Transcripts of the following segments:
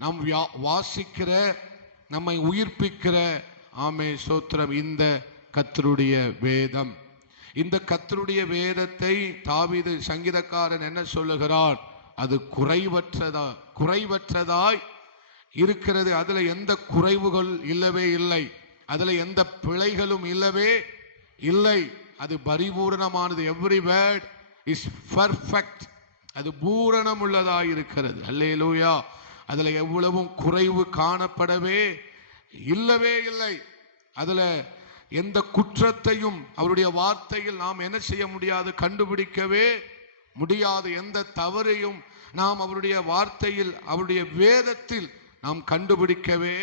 நாம் வாசிக்கிற, நம்மை உயிர்ப்பிக்கிற ஆமே ஸ்தோத்திரம் இந்த கர்த்தருடைய வேதம். இந்த கர்த்தருடைய வேதத்தை தாவீது சங்கீதக்காரன் என்ன சொல்லுகிறான்? அது குறைவற்றதாய் இருக்கிறது. அதுல எந்த குறைவுகள் இல்லவே இல்லை, அதுல எந்த பிழைகளும் இல்லவே இல்லை. அது பரிபூரணமானது. Every word is perfect. அது பூரணம் உள்ளதாய் இருக்கிறது. அல்லேலூயா. அதுல எவ்வளவும் குறைவு காணப்படவே இல்லவே இல்லை. அதுல எந்த குற்றத்தையும் அவருடைய வார்த்தையில் நாம் என்ன செய்ய முடியாது, கண்டுபிடிக்கவே முடியாது. எந்த தவறையும் நாம் அவருடைய வார்த்தையில், அவருடைய வேதத்தில் நாம் கண்டுபிடிக்கவே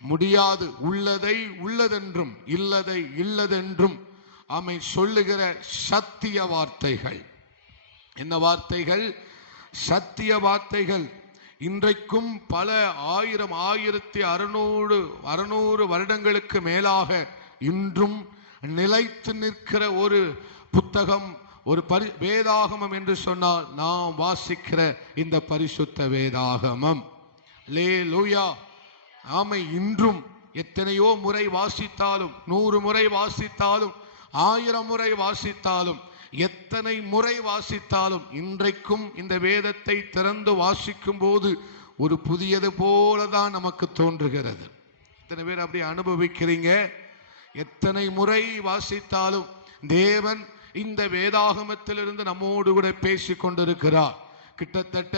முடியாது. உள்ளதை உள்ளதென்றும் இல்லதை இல்லதென்றும் ஆமை சொல்லுகிற சத்திய வார்த்தைகள். என்ன வார்த்தைகள்? சத்திய வார்த்தைகள். இன்றைக்கும் பல 1600 வருடங்களுக்கு மேலாக இன்றும் நிலைத்து நிற்கிற ஒரு புத்தகம், ஒரு வேதாகமம் என்று சொன்னால் நாம் வாசிக்கிற இந்த பரிசுத்த வேதாகமம். அல்லேலூயா. ஆமை இன்றும் எத்தனையோ முறை வாசித்தாலும், 100 முறை வாசித்தாலும், 1000 முறை வாசித்தாலும், எத்தனை முறை வாசித்தாலும், இன்றைக்கும் இந்த வேதத்தை திறந்து வாசிக்கும் போது ஒரு புதியது போலதான் நமக்கு தோன்றுகிறது. எத்தனை பேர் அப்படி அனுபவிக்கிறீங்க? எத்தனை முறை வாசித்தாலும் தேவன் இந்த வேதாகமத்திலிருந்து நம்மோடு கூட பேசி கொண்டிருக்கிறார். கிட்டத்தட்ட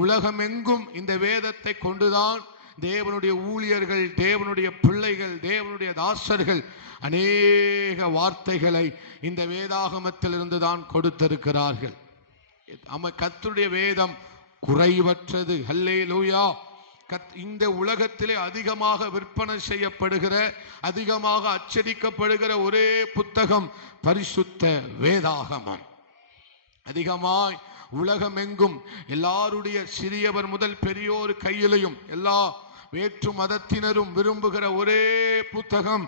உலகமெங்கும் இந்த வேதத்தை கொண்டுதான் தேவனுடைய ஊழியர்கள், தேவனுடைய பிள்ளைகள், தேவனுடைய தாசர்கள் அநேக வார்த்தைகளை இந்த வேதாகமத்திலிருந்து தான் கொடுத்திருக்கிறார்கள். கர்த்தருடைய வேதம் குறைவற்றது. அல்லேலூயா. இந்த உலகத்திலே அதிகமாக விற்பனை செய்யப்படுகிற, அதிகமாக அச்சடிக்கப்படுகிற ஒரே புத்தகம் பரிசுத்த வேதாகமம். அதிகமாய் உலகமெங்கும் எல்லாருடைய, சிறியவர் முதல் பெரியோர் கையிலையும் எல்லா வேற்று மதத்தினரும் விரும்புகிற ஒரே புத்தகம்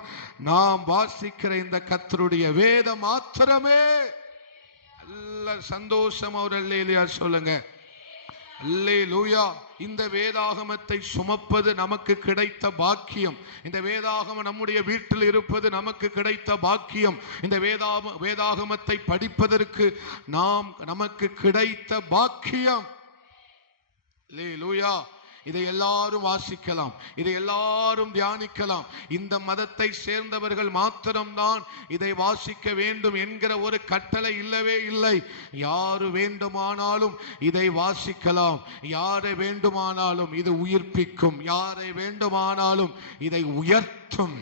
நாம் வாசிக்கிற இந்த கர்த்தருடைய வேதம் மாத்திரமே. நல்ல சந்தோஷம். அவர் அல்லேலூயா சொல்லுங்க. அல்லேலூயா. இந்த வேதாகமத்தை சுமப்பது நமக்கு கிடைத்த பாக்கியம். இந்த வேதாகமம் நம்முடைய வீட்டில் இருப்பது நமக்கு கிடைத்த பாக்கியம். இந்த வேதாகமத்தை படிப்பதற்கு நமக்கு கிடைத்த பாக்கியம். அல்லேலூயா. இதை எல்லாரும் வாசிக்கலாம், இதை எல்லாரும் தியானிக்கலாம். இந்த மதத்தை சேர்ந்தவர்கள் மாத்திரம்தான் இதை வாசிக்க வேண்டும் என்கிற ஒரு கட்டளை இல்லவே இல்லை. யாரு வேண்டுமானாலும் இதை வாசிக்கலாம், யாரை வேண்டுமானாலும் இது உயிர்ப்பிக்கும், யாரை வேண்டுமானாலும் இதை உயர்த்தும்.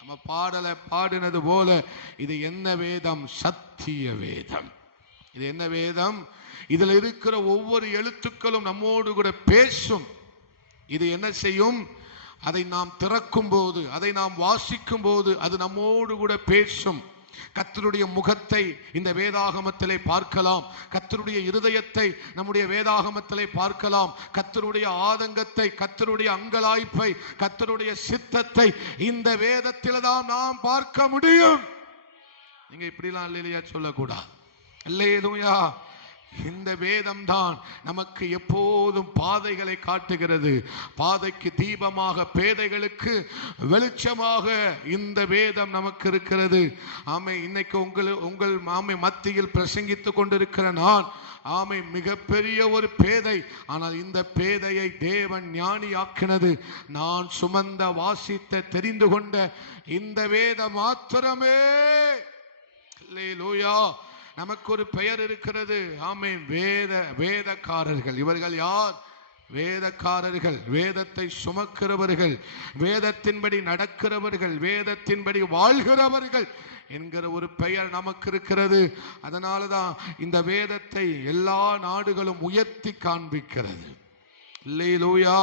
நம்ம பாடலை பாடினது போல இது என்ன வேதம்? சத்திய வேதம். இது என்ன வேதம்? இதில் இருக்கிற ஒவ்வொரு எழுத்துக்களும் நம்மோடு கூட பேசும். இது என்ன செய்யும்? அதை நாம் திறக்கும் போது, அதை நாம் வாசிக்கும் போது அது நம்மோடு கூட பேசும். கர்த்தருடைய முகத்தை இந்த வேதாகமத்திலே பார்க்கலாம். கர்த்தருடைய இருதயத்தை நம்முடைய வேதாகமத்திலே பார்க்கலாம். கர்த்தருடைய ஆதங்கத்தை, கர்த்தருடைய அங்கலாய்ப்பை, கர்த்தருடைய சித்தத்தை இந்த வேதத்தில் தான் நாம் பார்க்க முடியும். நீங்க இப்படிலாம் அல்லேலூயா சொல்லக்கூடாது. அல்லேலூயா. இந்த வேதம் தான் நமக்கு எப்போதும் பாதைகளை காட்டுகிறது. பாதைக்கு தீபமாக, பேதைகளுக்கு வெளிச்சமாக இந்த வேதம் நமக்கு இருக்கிறது. ஆமை, இன்னைக்கு உங்கள் மத்தியில் பிரசங்கித்துக் கொண்டிருக்கிற நான் மிகப்பெரிய ஒரு பேதை. ஆனால் இந்த பேதையை தேவன் ஞானியாக்கினது நான் சுமந்த, வாசித்த, தெரிந்து கொண்ட இந்த வேதம் மாத்திரமே. அல்லேலூயா. நமக்கு ஒரு பெயர் இருக்கிறது. வேதக்காரர்கள். இவர்கள் யார்? வேதக்காரர்கள், வேதத்தை சுமக்கிறவர்கள், வேதத்தின்படி நடக்கிறவர்கள், வேதத்தின்படி வாழ்கிறவர்கள் என்கிற ஒரு பெயர் நமக்கு இருக்கிறது. அதனாலதான் இந்த வேதத்தை எல்லா நாடுகளும் உயர்த்தி காண்பிக்கிறது. அல்லேலூயா.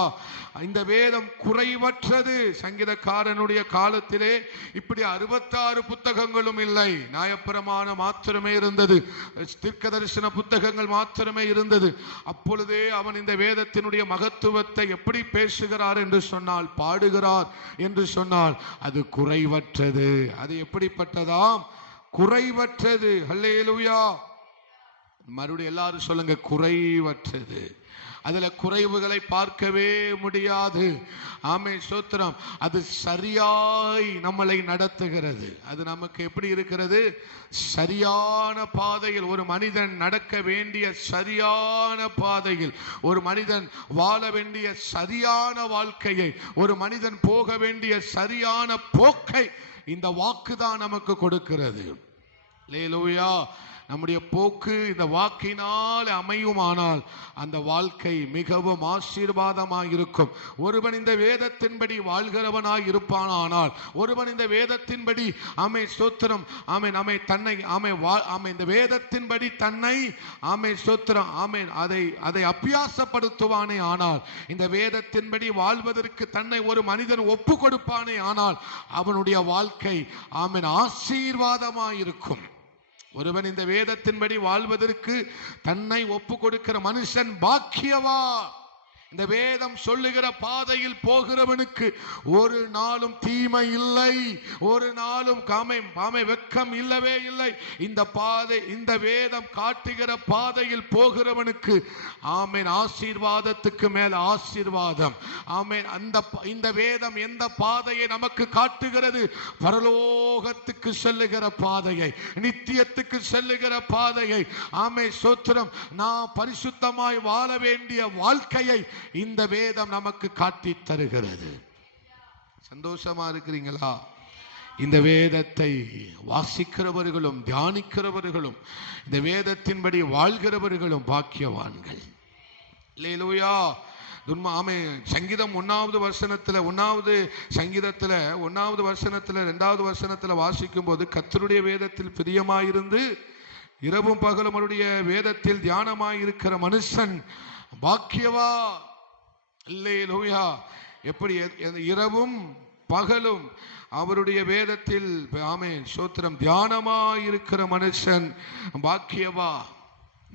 இந்த வேதம் குறைவற்றது. சங்கீதக்காரனுடைய காலத்திலே இப்படி 66 புத்தகங்களும் இல்லை. நியாயப்பிரமாணம் மாத்திரமே இருந்தது, தீர்க்கதரிசன புத்தகங்கள் மாத்திரமே இருந்தது. அப்பொழுதே அவன் இந்த வேதத்தினுடைய மகத்துவத்தை எப்படி பேசுகிறார் என்று சொன்னால், பாடுகிறார் என்று சொன்னால், அது குறைவற்றது. அது எப்படிப்பட்டதாம்? குறைவற்றது. அல்லேலூயா. மறுபடியும் எல்லாரும் சொல்லுங்க, குறைவற்றது. அதுல குறைவுகளை பார்க்கவே முடியாது. ஆமென், ஸ்தோத்திரம். அது சரியாய் நம்மளை நடத்துகிறது. அது நமக்கு எப்படி இருக்கிறது? சரியான பாதையில் ஒரு மனிதன் நடக்க வேண்டிய சரியான பாதையில், ஒரு மனிதன் வாழ வேண்டிய சரியான வாழ்க்கையை, ஒரு மனிதன் போக வேண்டிய சரியான போக்கை இந்த வாக்குதான் நமக்கு கொடுக்கிறது. அல்லேலூயா. நம்முடைய போக்கு இந்த வாக்கினால் அமையுமானால் அந்த வாழ்க்கை மிகவும் ஆசீர்வாதமாய் இருக்கும். ஒருவன் இந்த வேதத்தின்படி வாழ்கிறவனாய் இருப்பானால், ஒருவன் இந்த வேதத்தின்படி ஸ்தோத்திரம் தன்னை இந்த வேதத்தின்படி தன்னை ஸ்தோத்திரம் அதை அபியாசப்படுத்துவானே ஆனால், இந்த வேதத்தின்படி வாழ்வதற்கு தன்னை ஒரு மனிதன் ஒப்பு கொடுப்பானே ஆனால் அவனுடைய வாழ்க்கை ஆசீர்வாதமாய் இருக்கும். ஒருவன் இந்த வேதத்தின்படி வாழ்வதற்கு தன்னை ஒப்பு கொடுக்கிற மனுஷன் பாக்கியவான். இந்த வேதம் சொல்லுகிற பாதையில் போகிறவனுக்கு ஒரு நாளும் தீமை இல்லை, ஒரு நாளும் வெட்கம் இல்லவே இல்லை. இந்த வேதம் காட்டுகிற பாதையில் போகிறவனுக்கு ஆசீர்வாதத்துக்கு மேல் ஆசீர்வாதம். இந்த வேதம் எந்த பாதையை நமக்கு காட்டுகிறது? பரலோகத்துக்கு செல்லுகிற பாதையை, நித்தியத்துக்கு செல்லுகிற பாதையை. ஸ்தோத்திரம். நான் பரிசுத்தமாய் வாழ வேண்டிய வாழ்க்கையை இந்த வேதம் நமக்கு காட்டி தருகிறது. சந்தோஷமா இருக்கிறீங்களா? இந்த வேதத்தை வாசிக்கிறவர்களும் தியானிக்கிறவர்களும் இந்த வேதத்தின்படி வாழ்கிறவர்களும் பாக்கியவான்கள். அல்லேலூயா. சங்கீதம் 1வது வசனத்துல 1வது சங்கீதத்துல 1வது வசனத்துல 2வது வசனத்துல வாசிக்கும் போது, கர்த்தருடைய வேதத்தில் பிரியமாயிருந்து இரவும் பகலும் அவருடைய வேதத்தில் தியானமாயிருக்கிற மனுஷன் பாக்கியவா. அல்லேலூயா. எப்படி? இரவும் பகலும் அவருடைய வேதத்தில் ஸ்தோத்திரம் தியானமாயிருக்கிற மனுஷன் பாக்கியவா.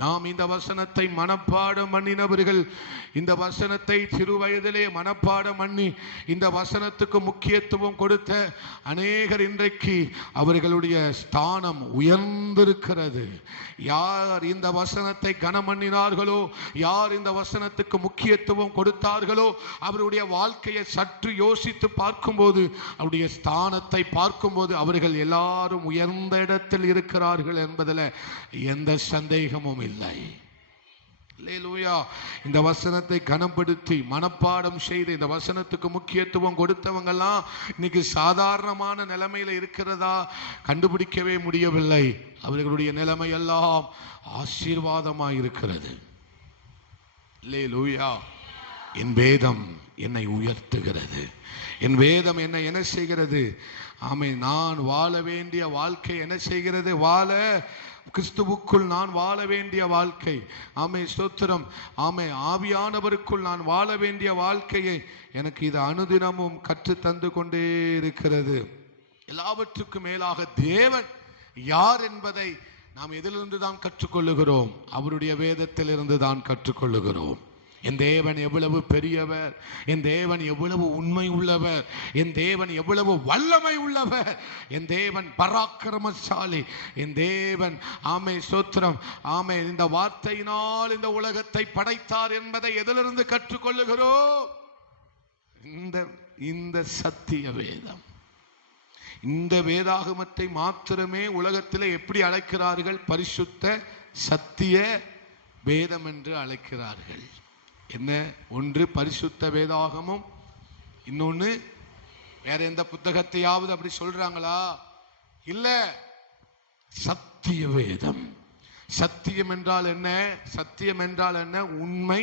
நாம் இந்த வசனத்தை மனப்பாடம் பண்ணினவர்கள், இந்த வசனத்தை சிறு வயதிலே மனப்பாடம் பண்ணி இந்த வசனத்துக்கு முக்கியத்துவம் கொடுத்த அநேகர் இன்றைக்கு அவர்களுடைய ஸ்தானம் உயர்ந்திருக்கிறது. யார் இந்த வசனத்தை கனம் பண்ணினார்களோ, யார் இந்த வசனத்துக்கு முக்கியத்துவம் கொடுத்தார்களோ, அவருடைய வாழ்க்கையை சற்று யோசித்து பார்க்கும்போது, அவருடைய ஸ்தானத்தை பார்க்கும்போது அவர்கள் எல்லாரும் உயர்ந்த இடத்தில் இருக்கிறார்கள் என்பதில் எந்த சந்தேகமும் இல்லை. அல்லேலூயா. இந்த வசனத்தை கனப்படுத்தி மனப்பாடம் செய்து இந்த வசனத்துக்கு முக்கியத்துவம் கொடுத்தவங்க எல்லாம் இன்னைக்கு சாதாரணமான நிலைமையில இருக்கிறதா கண்டுபிடிக்கவே முடியவில்லை. அவர்களுடைய நிலைமை எல்லாம் ஆசீர்வாதமாய் இருக்கிறது. அல்லேலூயா. என் வேதம் என்னை உயர்த்துகிறது. என் வேதம் என்னை என்ன செய்கிறது? நான் வாழ வேண்டிய வாழ்க்கை என்ன செய்கிறது? கிறிஸ்துவுக்குள் நான் வாழ வேண்டிய வாழ்க்கை. ஸ்தோத்திரம். ஆவியானவருக்குள் நான் வாழ வேண்டிய வாழ்க்கையை எனக்கு இது அனுதினமும் கற்று தந்து கொண்டே இருக்கிறது. எல்லாவற்றுக்கும் மேலாக தேவன் யார் என்பதை நாம் எதிலிருந்து தான் கற்றுக்கொள்ளுகிறோம்? அவருடைய வேதத்திலிருந்து தான் கற்றுக்கொள்ளுகிறோம். என் தேவன் எவ்வளவு பெரியவர், என் தேவன் எவ்வளவு உண்மை உள்ளவர், என் தேவன் எவ்வளவு வல்லமை உள்ளவர், என் தேவன் பராக்கிரமசாலி, என் தேவன் ஸ்தோத்திரம் இந்த வார்த்தையினால் இந்த உலகத்தை படைத்தார் என்பதை எதிலிருந்து கற்றுக்கொள்ளுகிறோம்? இந்த சத்திய வேதம். இந்த வேதாகமத்தை மாத்திரமே உலகத்திலே எப்படி அழைக்கிறார்கள்? பரிசுத்த சத்திய வேதம் என்று அழைக்கிறார்கள். என்ன? ஒன்று பரிசுத்த வேதாகமும், இன்னொன்னு வேற எந்த புத்தகத்தையாவது அப்படி சொல்றாங்களா? இல்ல, சத்திய வேதம். சத்தியம் என்றால் என்ன? சத்தியம் என்றால் என்ன? உண்மை.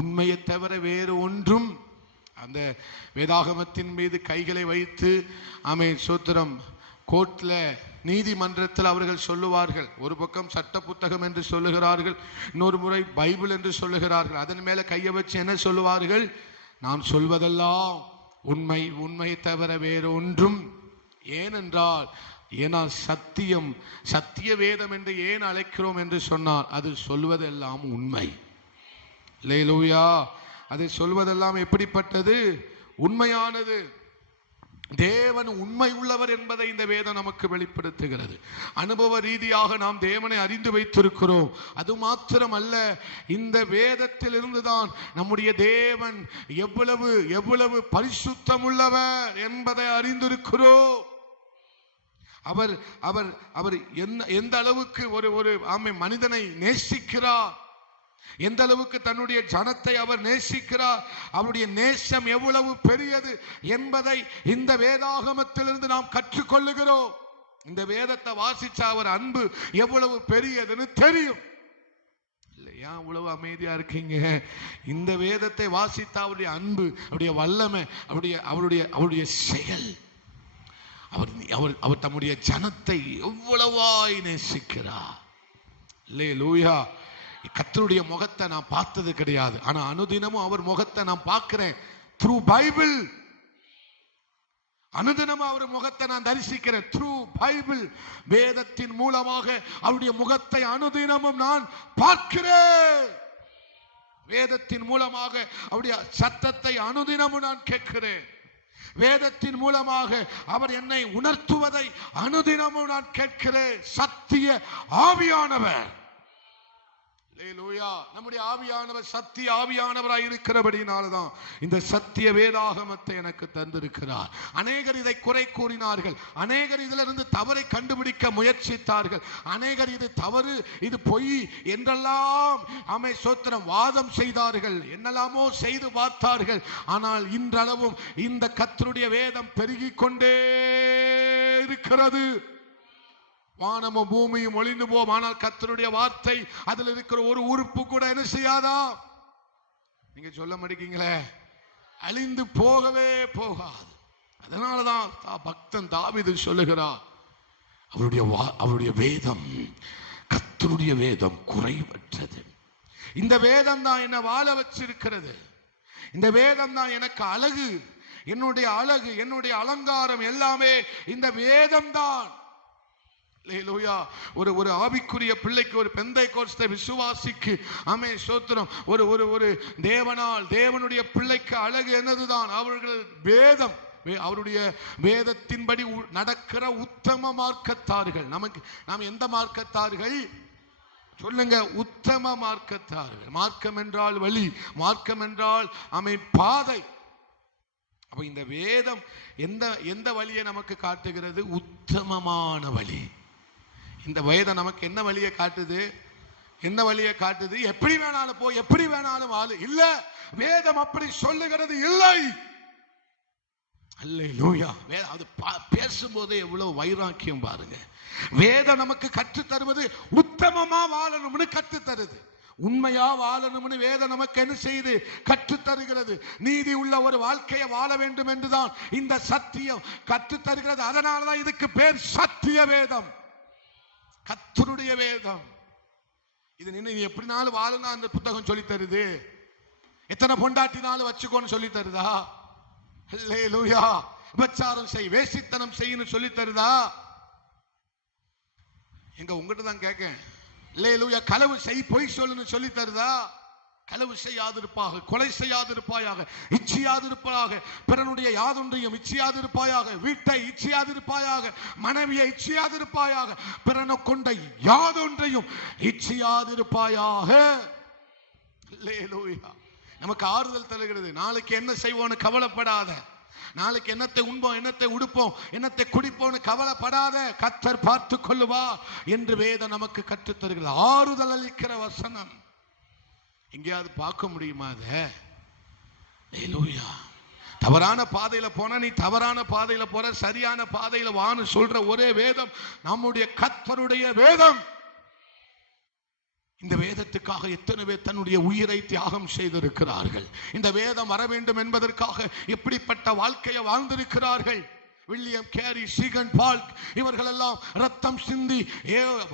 உண்மையை தவிர வேறு ஒன்றும். அந்த வேதாகமத்தின் மீது கைகளை வைத்து ஸ்தோத்திரம் கோர்ட்ல நீதிமன்றத்தில் அவர்கள் சொல்லுவார்கள். ஒரு பக்கம் சட்ட புத்தகம் என்று சொல்லுகிறார்கள், இன்னொரு முறை பைபிள் என்று சொல்லுகிறார்கள். அதன் மேல கையை வச்சு என்ன சொல்லுவார்கள்? நான் சொல்வதெல்லாம் உண்மை, உண்மையை தவிர வேறு ஒன்றும். ஏனென்றால் சத்தியம், சத்திய வேதம் என்று ஏன் அழைக்கிறோம் என்று சொன்னால் அது சொல்வதெல்லாம் உண்மை. அல்லேலூயா. அதை சொல்வதெல்லாம் எப்படிப்பட்டது? உண்மையானது. தேவன் உண்மை உள்ளவர் என்பதை இந்த வேதம் நமக்கு வெளிப்படுத்துகிறது. அனுபவ ரீதியாக நாம் தேவனை அறிந்து வைத்திருக்கிறோம். அது மாத்திரமல்ல, இந்த வேதத்தில் இருந்துதான் நம்முடைய தேவன் எவ்வளவு எவ்வளவு பரிசுத்தம் உள்ளவர் என்பதை அறிந்திருக்கிறோம். அவர் அவர் அவர் எந்த அளவுக்கு ஒரு மனிதனை நேசிக்கிறார், எந்த அளவுக்கு தன்னுடைய ஜனத்தை அவர் நேசிக்கிறார், அவருடைய நேசம் எவ்வளவு பெரியது என்பதை இந்த வேதாகமத்திலிருந்து நாம் கற்றுக்கொள்ளுகிறோம். இந்த வேதத்தை வாசிச்சா அவர் அன்பு எவ்வளவு பெரியதுன்னு தெரியும். இல்லையா? அவ்வளவு அமைதியா இருக்கீங்க. இந்த வேதத்தை வாசித்தா அவருடைய அன்பு, அவருடைய வல்லமை, அவருடைய செயல், அவர் தம்முடைய ஜனத்தை எவ்வளவாய் நேசிக்கிறார். அல்லேலூயா. கர்த்தருடைய முகத்தை நான் பார்த்தது கிடையாது, ஆனா அனுதினமும் அவர் முகத்தை நான் பார்க்கிறேன். த்ரூ பைபிள், அனுதினமும் அவர் முகத்தை நான் தரிசிக்கிறேன். த்ரூ பைபிள், வேதத்தின் மூலமாக அவருடைய முகத்தை அனுதினமும் நான் பார்க்கிறேன். வேதத்தின் மூலமாக அவருடைய சத்தத்தை அனுதினமும் நான் கேட்கிறேன். வேதத்தின் மூலமாக அவர் என்னை உணர்த்துவதை அனுதினமும் நான் கேட்கிறேன். சத்திய ஆவியானவர், நம்முடைய ஆவியானவர் சத்திய ஆவியானவராய் இருக்கிறபடினால்தான் இந்த சத்திய வேதாகமத்தை எனக்கு தந்திருக்கிறார். அநேகர் இதை குறை கூறினார்கள், அநேகர் இதிலிருந்து தவறை கண்டுபிடிக்க முயற்சித்தார்கள், அநேகர் இது தவறு, இது பொய் என்றெல்லாம் ஸ்தோத்திரம் வாதம் செய்தார்கள், என்னெல்லாமோ செய்து பார்த்தார்கள். ஆனால் இன்றளவும் இந்த கர்த்தருடைய வேதம் பெருகிக் கொண்டே இருக்கிறது. வானமும் பூமியும் ஒளிந்து போம், ஆனால் கர்த்தருடைய வார்த்தை அதில் இருக்கிற ஒரு உறுப்பு கூட என்ன செய்யாதா? நீங்க சொல்ல மாட்டீங்களே, அழிந்து போகவே போகாது. அதனாலதான் பக்தன் தாவீது சொல்லுகிறார், அவருடைய வேதம், கர்த்தருடைய வேதம் குறைவற்றது. இந்த வேதம் தான் என்ன வாழ வச்சிருக்கிறது. இந்த வேதம் தான் எனக்கு அழகு, என்னுடைய அழகு, என்னுடைய அலங்காரம் எல்லாமே இந்த வேதம் தான். ஒரு ஆவிக்குரிய பிள்ளைக்கு, ஒரு பெந்தைக்கோஸ்தே விசுவாசிக்கு, ஸ்தோத்திரம், ஒரு தேவனுடைய பிள்ளைக்கு அழகு என்னதுதான்? அவர்கள் வேதம், அவருடைய வேதத்தின்படி நடக்கிற உத்தம மார்க்கத்தார்கள். நாம் எந்த மார்க்கத்தார்கள் சொல்லுங்க? உத்தம மார்க்கத்தார்கள். மார்க்கம் என்றால் வழி, மார்க்கம் என்றால் பாதை. அப்ப இந்த வேதம் எந்த வழியை நமக்கு காட்டுகிறது? உத்தமமான வழி. இந்த வேதம் நமக்கு என்ன வழியை காட்டுது? என்ன வழியை காட்டுது? எப்படி வேணாலும் போ, எப்படி வேணாலும் வாழு. இல்ல, வேதம் அப்படி சொல்லுகிறது இல்லை. அல்லேலூயா. அது பேசும்போது எவ்வளவு வைராக்கியம் பாருங்க. வேதம் நமக்கு கற்றுத் தருவது உத்தமமா வாழணும்னு கற்றுத் தருது. உண்மையா வாழணும்னு வேதம் நமக்கு என்ன செய்து கற்றுத் தருகிறது. நீதி உள்ள ஒரு வாழ்க்கையை வாழ வேண்டும் என்றுதான் இந்த சத்தியம் கற்றுத் தருகிறது. அதனாலதான் இதுக்கு பேர் சத்திய வேதம், கர்த்தருடைய வேதம். இது நீ எப்படினாலும் வாழுனா அந்த புத்தகம் சொல்லி தருது. எத்தனை பொண்டாட்டினாலும் வச்சுக்கோன்னு சொல்லி தருதா? அல்லேலூயா. விபச்சாரம் செய், வேசித்தனம் செய்யணும் சொல்லி தருதா? எங்க உங்ககிட்ட தான் கேட்க. அல்லேலூயா. களவு செய், பொய் சொல்லுன்னு சொல்லி தருதா? களவு செய்யாதிருப்பாக, கொலை செய்யாதிருப்பாயாக, இச்சியாதிருப்பாயாக, பிறனுடைய யாதொன்றையும் இச்சியாதிருப்பாயாக, வீட்டை இச்சியாதிருப்பாயாக, மனைவியை இச்சியாதிருப்பாயாக, பிறனை கொண்ட யாதொன்றையும் இச்சியாதிருப்பாயாக. அல்லேலூயா. நமக்கு ஆறுதல் தருகிறது. நாளைக்கு என்ன செய்வோன்னு கவலைப்படாத, நாளைக்கு என்னத்தை உண்போம், என்னத்தை உடுப்போம், என்னத்தை குடிப்போம் கவலைப்படாத, கர்த்தர் பார்த்து கொள்ளுவா என்று வேதம் நமக்கு கற்றுத் தருகிறது. ஆறுதல் அளிக்கிற வசனம். எங்கேயாவது பார்க்க முடியுமா? தவறான பாதையில போனா நீ தவறான பாதையில போற, சரியான பாதையில வான்னு சொல்ற ஒரே வேதம் நம்முடைய கர்த்தருடைய வேதம். இந்த வேதத்துக்காக எத்தனை பேர் தன்னுடைய உயிரை தியாகம் செய்திருக்கிறார்கள். இந்த வேதம் வர வேண்டும் என்பதற்காக எப்படிப்பட்ட வாழ்க்கையை வாழ்ந்திருக்கிறார்கள். வில்லியம் கேரி, சீகன் பால்க் இவர்கள் எல்லாம் ரத்தம் சிந்தி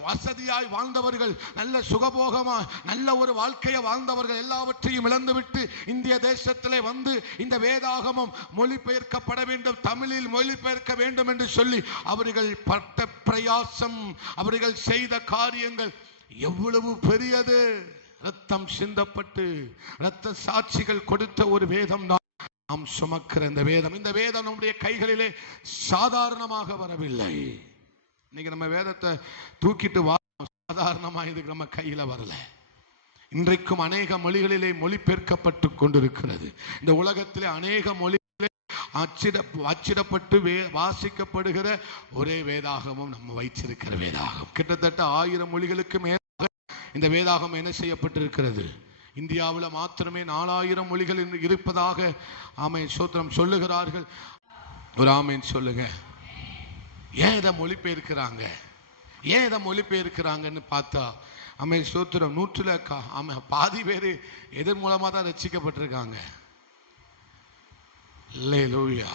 வசதியாய் வாழ்ந்தவர்கள், நல்ல சுகபோகமா நல்ல ஒரு வாழ்க்கையை வாழ்ந்தவர்கள். எல்லாவற்றையும் இழந்துவிட்டு இந்திய தேசத்திலே வந்து இந்த வேதாகமம் மொழிபெயர்க்கப்பட வேண்டும், தமிழில் மொழிபெயர்க்க வேண்டும் என்று சொல்லி அவர்கள் பட்ட பிரயாசம், அவர்கள் செய்த காரியங்கள் எவ்வளவு பெரியது. ரத்தம் சிந்தப்பட்டு ரத்த சாட்சிகள் கொடுத்த ஒரு வேதம் தான் நாம் சுமக்கிற இந்த வேதம் நம்முடைய கைகளிலே சாதாரணமாக வரவில்லை. இன்னைக்கு நம்ம வேதத்தை தூக்கிட்டு சாதாரணமா இதுக்கு நம்ம கையில வரல. இன்றைக்கும் அநேக மொழிகளிலே மொழிபெயர்க்கப்பட்டு கொண்டிருக்கிறது. இந்த உலகத்திலே அநேக மொழிகளிலே அச்சிடப்பட்டு வாசிக்கப்படுகிற ஒரே வேதாகமும் நம்ம வைச்சிருக்கிற வேதாகம். கிட்டத்தட்ட 1000 மொழிகளுக்கு மேலாக இந்த வேதாகம் என்ன செய்யப்பட்டிருக்கிறது. இந்தியாவில் மாத்திரமே 4000 மொழிகள் இருப்பதாக ஆமென் ஸ்தோத்திரம் சொல்லுகிறார்கள். ஒரு ஆமென் சொல்லுங்க. ஏன் இதை மொழிபெயர்க்கிறாங்க? ஏன் இதை மொழிபெயர்க்கிறாங்கன்னு பார்த்தா ஆமென் ஸ்தோத்திரம் 100 பாதி பேர் எதன் மூலமா தான் ரட்சிக்கப்பட்டிருக்காங்க. அல்லேலூயா.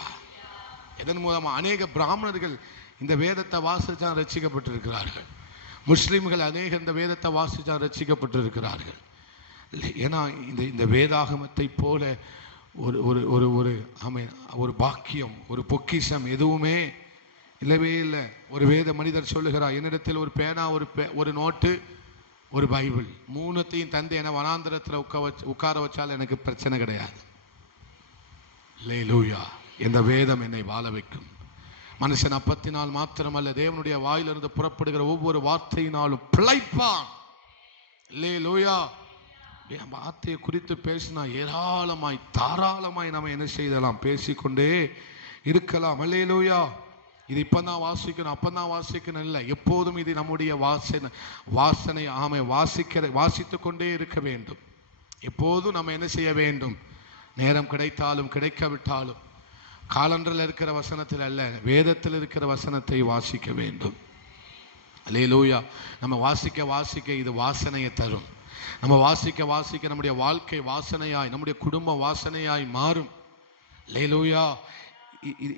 எதன் மூலமா? அநேக பிராமணர்கள் இந்த வேதத்தை வாசிச்சா ரட்சிக்கப்பட்டிருக்கிறார்கள். முஸ்லிம்கள் அநேக இந்த வேதத்தை வாசிச்சா ரட்சிக்கப்பட்டிருக்கிறார்கள். ஏன்னா இந்த வேதாகமத்தை போல ஒரு பாக்கியம், ஒரு பொக்கிஷம் எதுவுமே இல்லவே இல்லை. ஒரு வேத மனிதர் சொல்லுகிறார், என்னிடத்தில் ஒரு பேனா, ஒரு நோட்டு, ஒரு பைபிள், 3த்தையும் தந்து என வனாந்திரத்தில் உட்கார வச்சால் எனக்கு பிரச்சனை கிடையாது. அல்லேலூயா. இந்த வேதம் என்னை வாழ வைக்கும். மனுஷன் அப்பத்தினால் மாத்திரமல்ல, தேவனுடைய வாயிலிருந்து புறப்படுகிற ஒவ்வொரு வார்த்தையினாலும் பிழைப்பான். அல்லேலூயா. வார்த்தையை குறித்து பேசினா ஏராளமாய் தாராளமாய் நம்ம என்ன செய்யலாம், பேசிக்கொண்டே இருக்கலாம். அல்லேலூயா. இது இப்பதான் வாசிக்கணும், அப்பதான் வாசிக்கணும் இல்லை, எப்போதும் இது நம்முடைய வாசனை வாசித்து கொண்டே இருக்க வேண்டும். எப்போதும் நம்ம என்ன செய்ய வேண்டும், நேரம் கிடைத்தாலும் கிடைக்காவிட்டாலும் காலண்டரில் இருக்கிற வசனத்தில் அல்ல, வேதத்தில் இருக்கிற வசனத்தை வாசிக்க வேண்டும். அல்லேலூயா. நம்ம வாசிக்க இது வாசனையை தரும். நம்ம வாசிக்க நம்முடைய வாழ்க்கை வாசனையாய், நம்முடைய குடும்ப வாசனையாய் மாறும். அல்லேலூயா.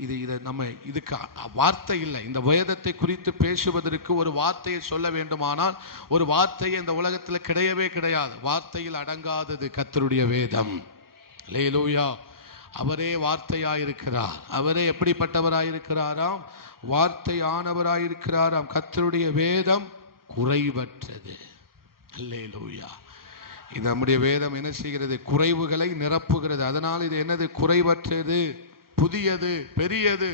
இது நம்ம இதுக்கு வார்த்தை இல்லை. இந்த வேதத்தை குறித்து பேசுவதற்கு ஒரு வார்த்தையை சொல்ல வேண்டுமானால் ஒரு வார்த்தையை இந்த உலகத்தில் கிடையவே கிடையாது. வார்த்தையில் அடங்காதது கர்த்தருடைய வேதம். அல்லேலூயா. அவரே வார்த்தையாயிருக்கிறார். அவரே எப்படிப்பட்டவராயிருக்கிறாராம்? வார்த்தை ஆனவராயிருக்கிறாராம். கர்த்தருடைய வேதம் குறைவற்றது. அல்லேலூயா. இது நம்முடைய வேதம் என்ன செய்கிறது? குறைவுகளை நிரப்புகிறது. அதனால் இது என்னது? குறைவற்றது, புதியது, பெரியது.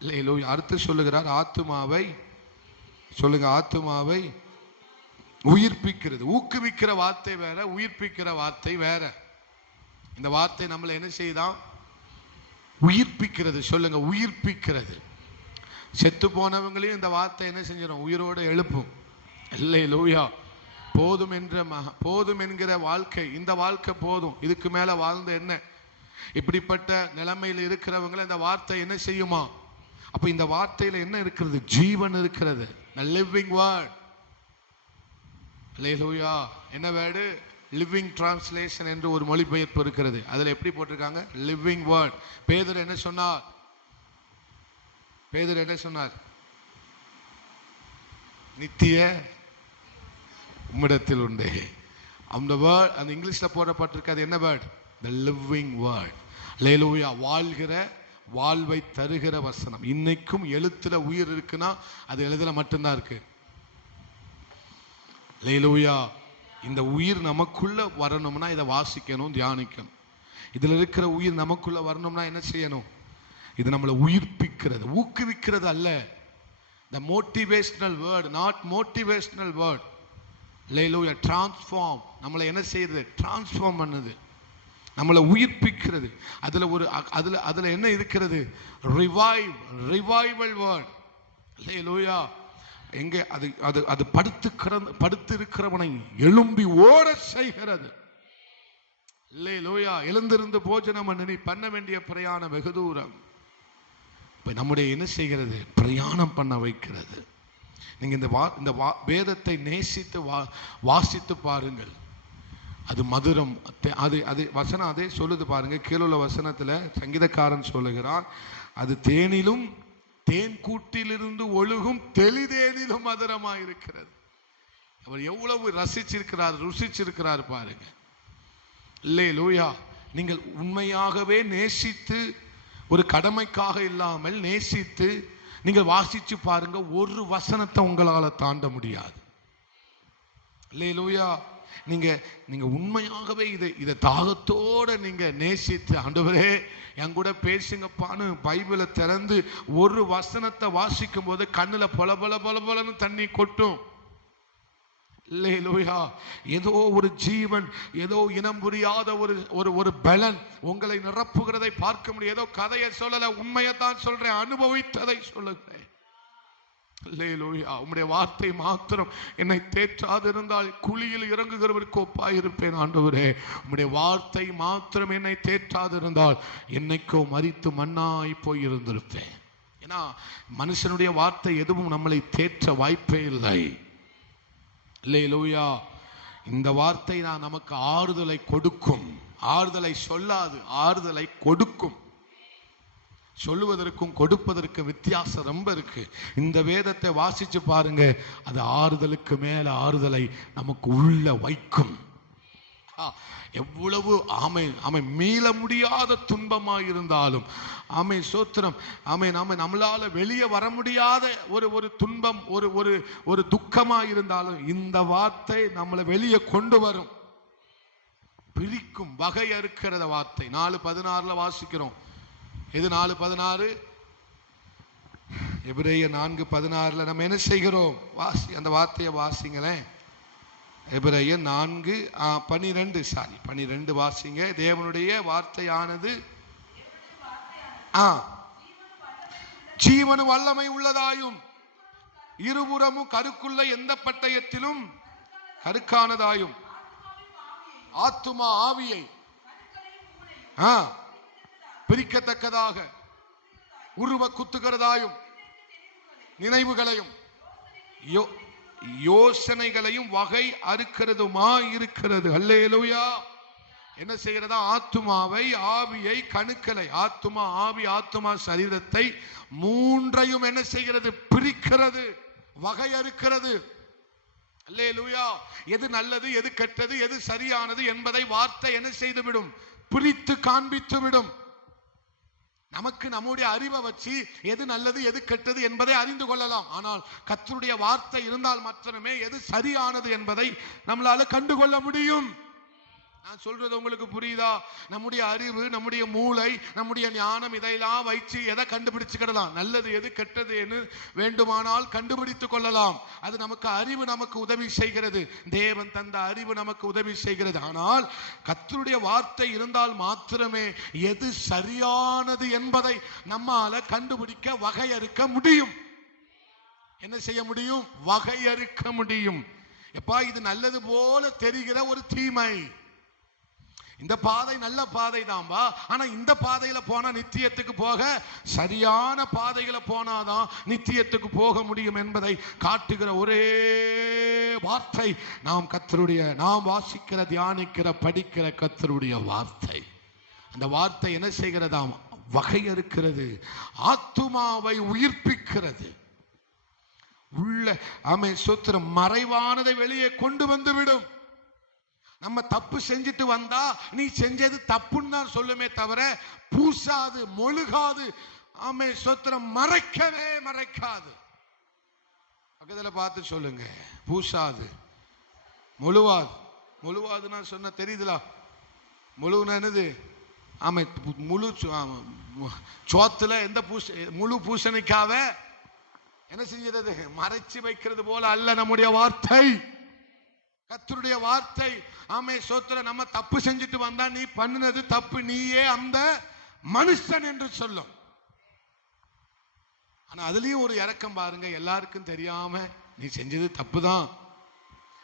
அல்லேலூயா. அடுத்து சொல்லுகிறார், ஆத்துமாவை சொல்லுங்க, ஆத்துமாவை உயிர்ப்பிக்கிறது. ஊக்குவிக்கிற வார்த்தை வேற, உயிர்ப்பிக்கிற வார்த்தை வேற. இந்த வார்த்தை நம்மளை என்ன செய்தான்? உயிர்ப்பிக்கிறது. சொல்லுங்க, உயிர்ப்பிக்கிறது. செத்து போனவங்களையும் இந்த வார்த்தை என்ன செஞ்சிடும்? உயிரோடு எழுப்பும். அல்லேலூயா. போதும் என்கிற வாழ்க்கை, இந்த வாழ்க்கை போதும், இதுக்கு மேல வாழ்ந்த என்ன? இப்படிப்பட்ட நிலைமையில் இருக்கிறவங்களை இந்த வார்த்தை என்ன செய்யுமா? அப்ப இந்த வார்த்தையில என்ன இருக்கிறது? ஜீவன் இருக்கிறது. Living word. அல்லேலூயா. என்ன வேர்டு? லிவிங் டிரான்ஸ்லேஷன் என்று ஒரு மொழிபெயர்ப்பு இருக்கிறது. அதுல எப்படி போட்டிருக்காங்க? Living word. பேதுரு என்ன சொன்னார்? நித்திய உம்மிடத்தில் உண்டு. அந்த வேர்ட் அந்த இங்கிலீஷ்ல போடப்பட்டிருக்கு. அது என்ன வேர்ட்? the living word. அல்லேலூயா. வாழ்கிற, வாழ்வை தருகிற வசனம். இன்னைக்கும் எழுத்துல உயிர் இருக்குன்னா அது எழுதுல மட்டும்தான் இருக்கு. அல்லேலூயா. இந்த உயிர் நமக்குள்ள வரணும்னா இதை வாசிக்கணும், தியானிக்கணும். இதுல இருக்கிற உயிர் நமக்குள்ள வரணும்னா என்ன செய்யணும்? இது நம்மளை உயிர்ப்பிக்கிறது, ஊக்குவிக்கிறது அல்ல. the motivational word, not motivational word. Hallelujah. Transform. நம்மளை என்ன செய்யுது? டிரான்ஸ்ஃபார்ம் பண்ணுது, நம்மளை உயிர்ப்பிக்கிறது. அதுல என்ன இருக்கிறது? Revival word. அல்லேலூயா. எங்கே? அது படுத்து இருக்கிறவனை எழும்பி ஓட செய்கிறது. அல்லேலூயா. எழுந்திருந்து போஜனம் பண்ண வேண்டிய பிரயாணம் வெகு தூரம் இப்ப நம்முடைய என்ன செய்கிறது? பிரயாணம் பண்ண வைக்கிறது. நீங்க இந்த வேதத்தை நேசித்து வாசித்து பாருங்கள். அது மதுரம். அது வசனம் அதே சொல்லுது பாருங்க. கீழுள்ள வசனத்துல சங்கீதக்காரன் சொல்லுகிறான், அது தேனிலும் தேன் கூட்டிலிருந்து ஒழுகும் தெளிதேனிலும் மதுரமாயிருக்கிறது. அவர் எவ்வளவு ருசிச்சிருக்கிறார் பாருங்க. அல்லேலூயா. நீங்கள் உண்மையாகவே நேசித்து, ஒரு கடமைக்காக இல்லாமல் நேசித்து நீங்கள் வாசிச்சு பாருங்க. ஒரு வசனத்தை உங்களால தாண்ட முடியாது. அல்லேலூயா. நீங்க நீங்க உண்மையாகவே இதை தாகத்தோட நீங்க நேசித்து, ஆண்டவரே என் கூட பேசுங்கப்பான்னு பைபிளை திறந்து ஒரு வசனத்தை வாசிக்கும் போது கண்ணுல பொல பொல பொல பொலன்னு தண்ணி கொட்டும். அல்லேலூயா. ஏதோ ஒரு ஜீவன், ஏதோ இனம் புரியாத ஒரு பலன் உங்களை நிரப்புகிறதை பார்க்க முடியும். ஏதோ கதையை சொல்லல, உண்மையைத்தான் சொல்றேன், அனுபவித்ததை சொல்லுகிறேன். அல்லேலூயா. உம்முடைய வார்த்தை மாத்திரம் என்னை தேற்றாது இருந்தால் குழியில் இறங்குகிறவருக்கு ஒப்பாயிருப்பேன் ஆண்டவரே. உம்முடைய வார்த்தை மாத்திரம் என்னை தேற்றாது இருந்தால் என்னைக்கோ மரித்து மண்ணாய் போய் இருந்திருப்பேன். ஏன்னா மனுஷனுடைய வார்த்தை எதுவும் நம்மளை தேற்ற வாய்ப்பே இல்லை. அல்லேலூயா. இந்த வார்த்தை நான் நமக்கு ஆறுதலை கொடுக்கும். ஆறுதலை சொல்லாது, ஆறுதலை கொடுக்கும். சொல்லுவதற்கும் கொடுப்பதற்கு வித்தியாசம் ரொம்ப இருக்கு. இந்த வேதத்தை வாசிச்சு பாருங்க, அது ஆறுதலுக்கு மேல ஆறுதலை நமக்கு உள்ள வைக்கும். எவ்வளவு மீள முடியாத துன்பமாக இருந்தாலும், சோத்திரம், நம்மளால வெளியே வர முடியாத ஒரு துன்பம், ஒரு துக்கமா இருந்தாலும் இந்த வார்த்தை நம்மளை வெளியே கொண்டு வரும், பிரிக்கும், வகை அறுக்கிற வார்த்தை. 4:16 வாசிக்கிறோம். இது 4:16. எபிரேயர் 4:16 நம்ம என்ன செய்கிறோம்? அந்த வார்த்தையை வாசிங்களேன். எபிரேயர் 4:12 வாசிங்க. தேவனுடைய வார்த்தையானது ஜீவனு வல்லமை உள்ளதாயும் இருபுறமும் கருக்குள்ள எந்த பட்டயத்திலும் கருக்கானதாயும் ஆத்துமா ஆவியை பிரிக்கத்தக்கதாக உருவ குத்துகிறதாயும் நினைவுகளையும் யோசனைகளையும் வகை அறுக்கிறதுமா இருக்கிறது. அல்லேலூயா. என்ன செய்கிறதா? ஆத்துமாவை, ஆவியை, கணுக்களை, ஆத்துமா, ஆவி, ஆத்துமா, சரீரத்தை மூன்றையும் என்ன செய்கிறது? பிரிக்கிறது, வகை அறுக்கிறது. அல்லேலூயா. எது நல்லது, எது கெட்டது, எது சரியானது என்பதை வார்த்தை என்ன செய்துவிடும்? பிரித்து காண்பித்து விடும். நமக்கு நம்முடைய அறிவை வச்சு எது நல்லது எது கெட்டது என்பதை அறிந்து கொள்ளலாம். ஆனால் கர்த்தருடைய வார்த்தை இருந்தால் மாத்திரமே எது சரியானது என்பதை நம்மளால கண்டுகொள்ள முடியும். நான் சொல்றது உங்களுக்கு புரியுதா? நம்முடைய அறிவு, நம்முடைய மூளை, நம்முடைய ஞானம் இதையெல்லாம் வைத்து எதை கண்டுபிடிச்சுக்கிடலாம்? நல்லது எது கெட்டது என்று வேண்டுமானால் கண்டுபிடித்துக் கொள்ளலாம். அது நமக்கு அறிவு நமக்கு உதவி செய்கிறது. தேவன் தந்த அறிவு நமக்கு உதவி செய்கிறது. ஆனால் கர்த்தருடைய வார்த்தை இருந்தால் மாத்திரமே எது சரியானது என்பதை நம்மால கண்டுபிடிக்க, வகையறுக்க முடியும். என்ன செய்ய முடியும்? வகையறுக்க முடியும். எப்பா, இது நல்லது போல தெரிகிற ஒரு தீமை, இந்த பாதை நல்ல பாதை தான்பா, ஆனா இந்த பாதையில போனா நித்தியத்துக்கு போக, சரியான பாதைகளை போனாதான் நித்தியத்துக்கு போக முடியும் என்பதை காட்டுகிற ஒரே வார்த்தை நாம் வாசிக்கிற, தியானிக்கிற, படிக்கிற கர்த்தருடைய வார்த்தை. அந்த வார்த்தை என்ன செய்கிறதாம்? வகையறுக்கிறது, ஆத்துமாவை உயிர்ப்பிக்கிறது, உள்ள சொத்திரம் மறைவானதை வெளியே கொண்டு வந்து விடும். நம்ம தப்பு செஞ்சுட்டு வந்தா நீ செஞ்சது தப்புன்னு தான் சொல்லுமே தவிர பூசாது, மொழுகாது, சொத்திரம் மறைக்காது. பக்கத்துல பார்த்து சொல்லுங்க, பூசாது, முழுவாதுன்னா சொன்ன தெரியுதுல? முழுனா என்னது? முழு சோத்துல எந்த முழு பூசணிக்காவ என்ன செஞ்சிருது? மறைச்சு வைக்கிறது போல அல்ல நம்முடைய வார்த்தை, கர்த்தருடைய வார்த்தை. சோத்திரம், நம்ம தப்பு செஞ்சுட்டு வந்தா நீ பண்ணினது தப்பு, நீயே அந்த மனுஷன் என்று சொல்லும். ஆனா அதுலயும் ஒரு இரக்கம் பாருங்க. எல்லாருக்கும் தெரியாம நீ செஞ்சது தப்பு தான்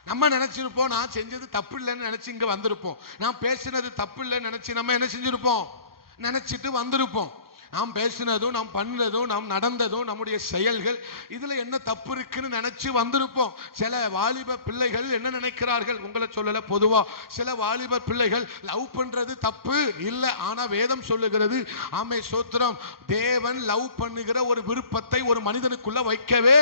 நம்ம நினைச்சிருப்போம். நான் செஞ்சது தப்பு இல்லைன்னு நினைச்சு இங்க வந்திருப்போம். நான் பேசினது தப்பு இல்லைன்னு நினைச்சு நம்ம என்ன செஞ்சிருப்போம்? நினைச்சிட்டு வந்திருப்போம். நாம் பேசினதும், நாம் பண்ணதும், நாம் நடந்ததும், நம்முடைய செயல்கள், இதுல என்ன தப்பு இருக்குன்னு நினைச்சு வந்திருப்போம். சில வாலிப பிள்ளைகள் என்ன நினைக்கிறார்கள்? உங்களை சொல்லல, பொதுவா சில வாலிப பிள்ளைகள் லவ் பண்றது தப்பு இல்லை. ஆனா வேதம் சொல்லுகிறது, சோத்திரம், தேவன் லவ் பண்ணுகிற ஒரு விருப்பத்தை ஒரு மனிதனுக்குள்ள வைக்கவே,